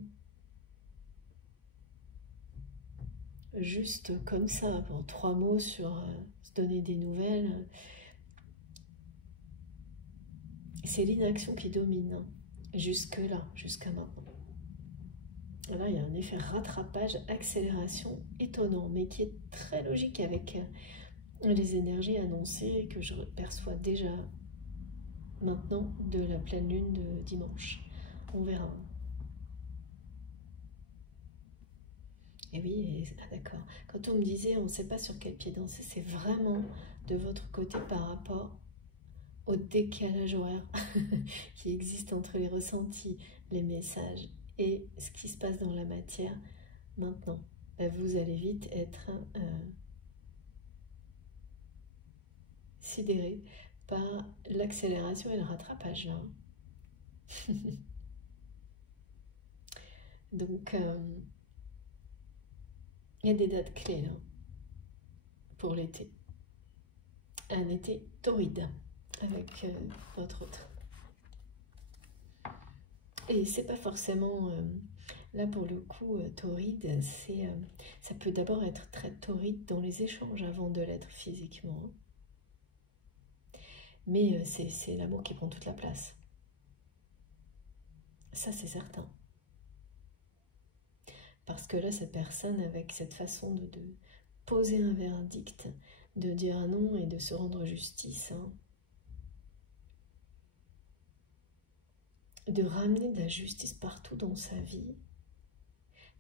juste comme ça, pour 3 mots sur se donner des nouvelles. C'est l'inaction qui domine, hein, jusque-là, jusqu'à maintenant. Là, il y a un effet rattrapage, accélération étonnant, mais qui est très logique avec les énergies annoncées que je perçois déjà maintenant de la pleine lune de dimanche. On verra. Et oui, d'accord. Quand on me disait on ne sait pas sur quel pied danser, c'est vraiment de votre côté par rapport au décalage horaire qui existe entre les ressentis, les messages et ce qui se passe dans la matière maintenant. Vous allez vite être sidéré par l'accélération et le rattrapage là. Donc, il y a des dates clés là pour l'été. Un été torride avec votre autre. Et c'est pas forcément là pour le coup torride, ça peut d'abord être très torride dans les échanges avant de l'être physiquement. Mais c'est l'amour qui prend toute la place. Ça c'est certain. Parce que là, cette personne, avec cette façon de poser un verdict, de dire un non et de se rendre justice, hein, de ramener de la justice partout dans sa vie,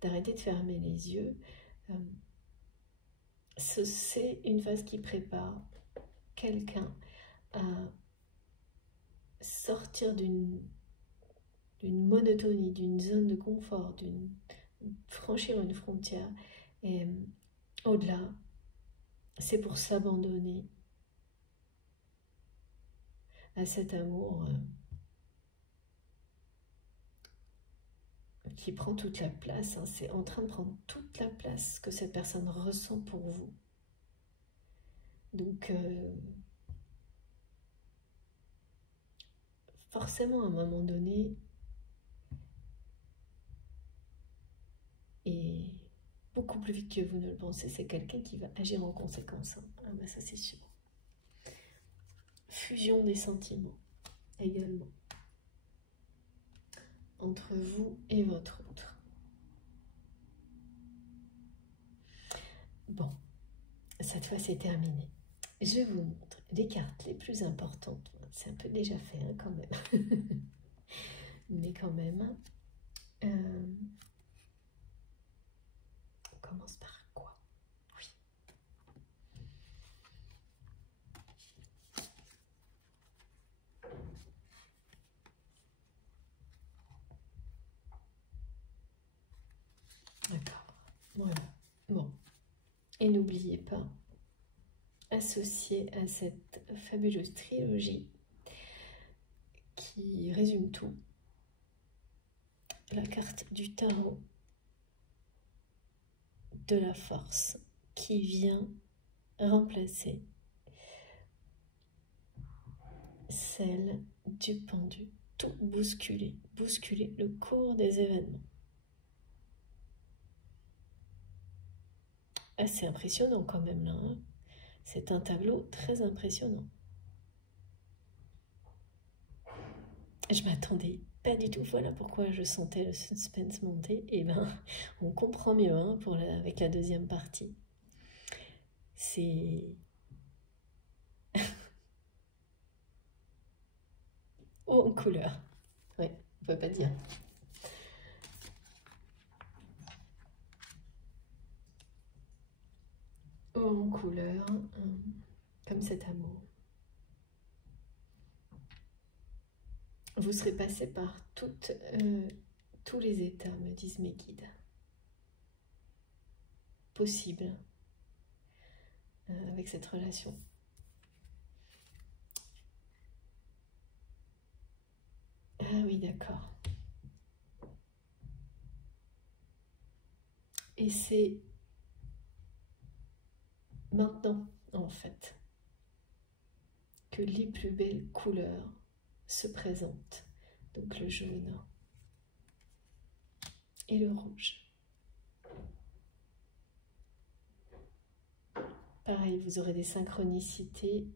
d'arrêter de fermer les yeux, c'est une phase qui prépare quelqu'un à sortir d'une monotonie, d'une zone de confort, franchir une frontière. Et au-delà, c'est pour s'abandonner à cet amour qui prend toute la place, hein. C'est en train de prendre toute la place que cette personne ressent pour vous. Donc, forcément, à un moment donné, et beaucoup plus vite que vous ne le pensez, c'est quelqu'un qui va agir en conséquence, hein. Ah bah ça c'est sûr. Fusion des sentiments également entre vous et votre autre. Bon, cette fois c'est terminé. Je vous montre les cartes les plus importantes. C'est un peu déjà fait hein, quand même. Mais quand même. On commence par quoi? Oui. D'accord. Voilà. Bon. Et n'oubliez pas, associé à cette fabuleuse trilogie qui résume tout, la carte du tarot de la force qui vient remplacer celle du pendu. Tout bousculer, bousculer le cours des événements. Assez impressionnant quand même là, hein. C'est un tableau très impressionnant. Je m'attendais pas du tout, voilà pourquoi je sentais le suspense monter. Et ben, on comprend mieux hein, avec la deuxième partie. C'est... Oh, en couleur. Ouais, on peut pas dire. Oh, en couleur, comme cet amour. Vous serez passé par tous les états, me disent mes guides. Possible avec cette relation. Ah oui, d'accord. Et c'est maintenant, en fait, que les plus belles couleurs se présentent. Donc le jaune et le rouge. Pareil, vous aurez des synchronicités,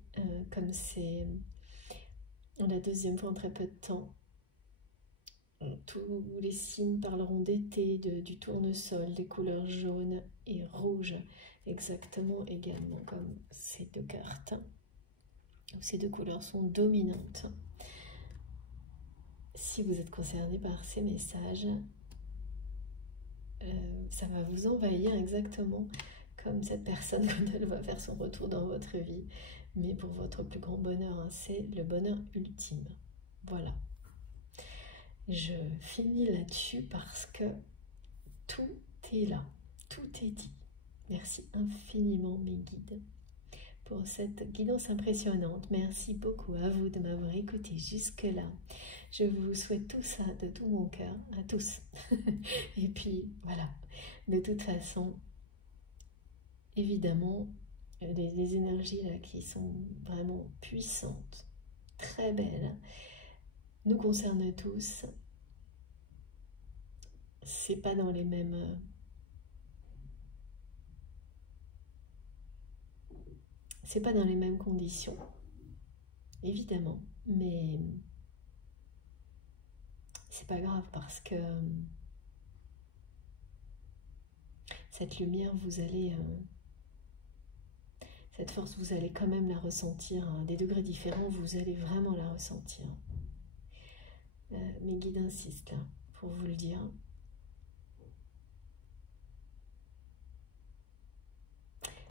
comme c'est la deuxième fois en très peu de temps. Tous les signes parleront d'été, du tournesol, des couleurs jaunes et rouges, exactement également comme ces deux cartes. Ces deux couleurs sont dominantes. Si vous êtes concerné par ces messages, ça va vous envahir exactement comme cette personne quand elle va faire son retour dans votre vie. Mais pour votre plus grand bonheur, hein, c'est le bonheur ultime. Voilà. Je finis là-dessus parce que tout est là, tout est dit. Merci infiniment mes guides pour cette guidance impressionnante. Merci beaucoup à vous de m'avoir écouté jusque-là. Je vous souhaite tout ça de tout mon cœur, à tous. Et puis voilà, de toute façon, évidemment, les énergies là qui sont vraiment puissantes, très belles, nous concernent tous. C'est pas dans les mêmes... c'est pas dans les mêmes conditions, évidemment, mais c'est pas grave parce que cette lumière, vous allez... cette force, vous allez quand même la ressentir. À des degrés différents, vous allez vraiment la ressentir. Mes guides insistent là, pour vous le dire.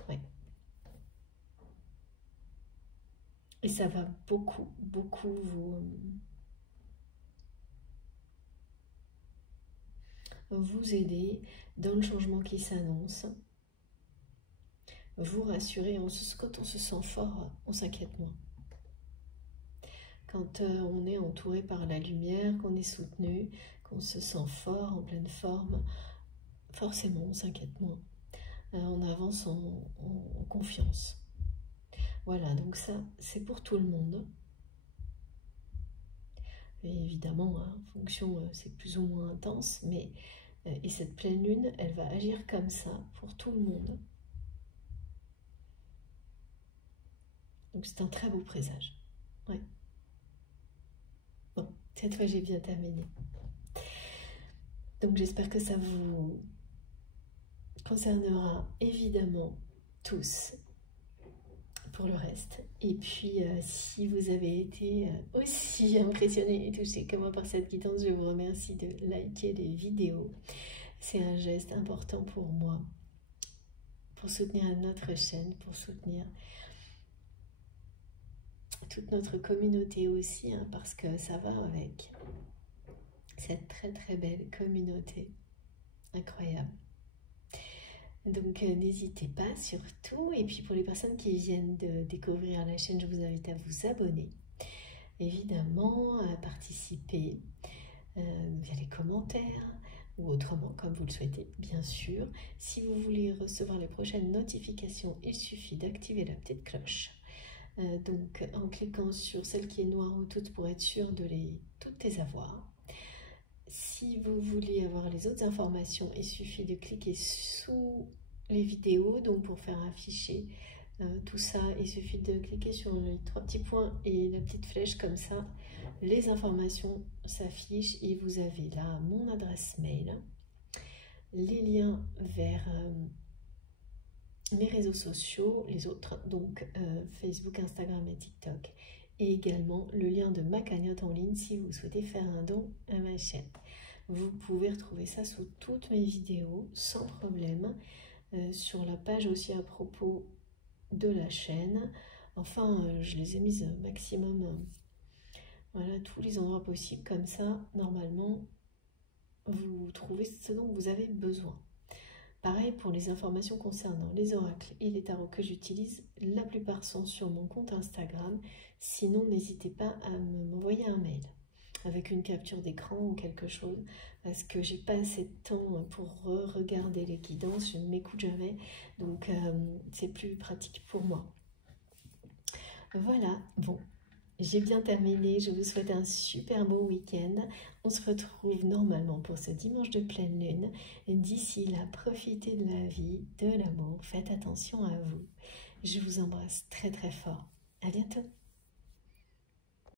Ouais. Et ça va beaucoup, beaucoup vous aider dans le changement qui s'annonce. Vous rassurer. Quand on se sent fort, on s'inquiète moins. Quand on est entouré par la lumière, qu'on est soutenu, qu'on se sent fort, en pleine forme, forcément on s'inquiète moins. On avance en confiance. Voilà, donc ça, c'est pour tout le monde. Et évidemment, hein, en fonction, c'est plus ou moins intense, mais et cette pleine lune, elle va agir comme ça pour tout le monde. Donc c'est un très beau présage. Ouais. Bon, cette fois j'ai bien terminé. Donc j'espère que ça vous concernera évidemment tous pour le reste. Et puis si vous avez été aussi impressionné et touché que moi par cette guidance, je vous remercie de liker les vidéos. C'est un geste important pour moi, pour soutenir notre chaîne, pour soutenir toute notre communauté aussi, hein, parce que ça va avec cette très très belle communauté, incroyable. Donc n'hésitez pas surtout, et puis pour les personnes qui viennent de découvrir la chaîne, je vous invite à vous abonner, évidemment, à participer via les commentaires, ou autrement comme vous le souhaitez, bien sûr. Si vous voulez recevoir les prochaines notifications, il suffit d'activer la petite cloche. Donc en cliquant sur celle qui est noire ou toute pour être sûr de toutes les avoir. Si vous voulez avoir les autres informations, il suffit de cliquer sous les vidéos, donc pour faire afficher tout ça, il suffit de cliquer sur les 3 petits points et la petite flèche comme ça. Les informations s'affichent et vous avez là mon adresse mail, les liens vers mes réseaux sociaux, les autres, donc Facebook, Instagram et TikTok, et également le lien de ma cagnotte en ligne si vous souhaitez faire un don à ma chaîne. Vous pouvez retrouver ça sous toutes mes vidéos sans problème, sur la page aussi à propos de la chaîne. Enfin, je les ai mises maximum, voilà, tous les endroits possibles, comme ça, normalement, vous trouvez ce dont vous avez besoin. Pareil pour les informations concernant les oracles et les tarots que j'utilise, la plupart sont sur mon compte Instagram. Sinon, n'hésitez pas à m'envoyer un mail avec une capture d'écran ou quelque chose, parce que j'ai pas assez de temps pour regarder les guidances, je ne m'écoute jamais, donc c'est plus pratique pour moi. Voilà, bon, j'ai bien terminé, je vous souhaite un super beau week-end. On se retrouve normalement pour ce dimanche de pleine lune. D'ici là, profitez de la vie, de l'amour, faites attention à vous. Je vous embrasse très très fort. À bientôt.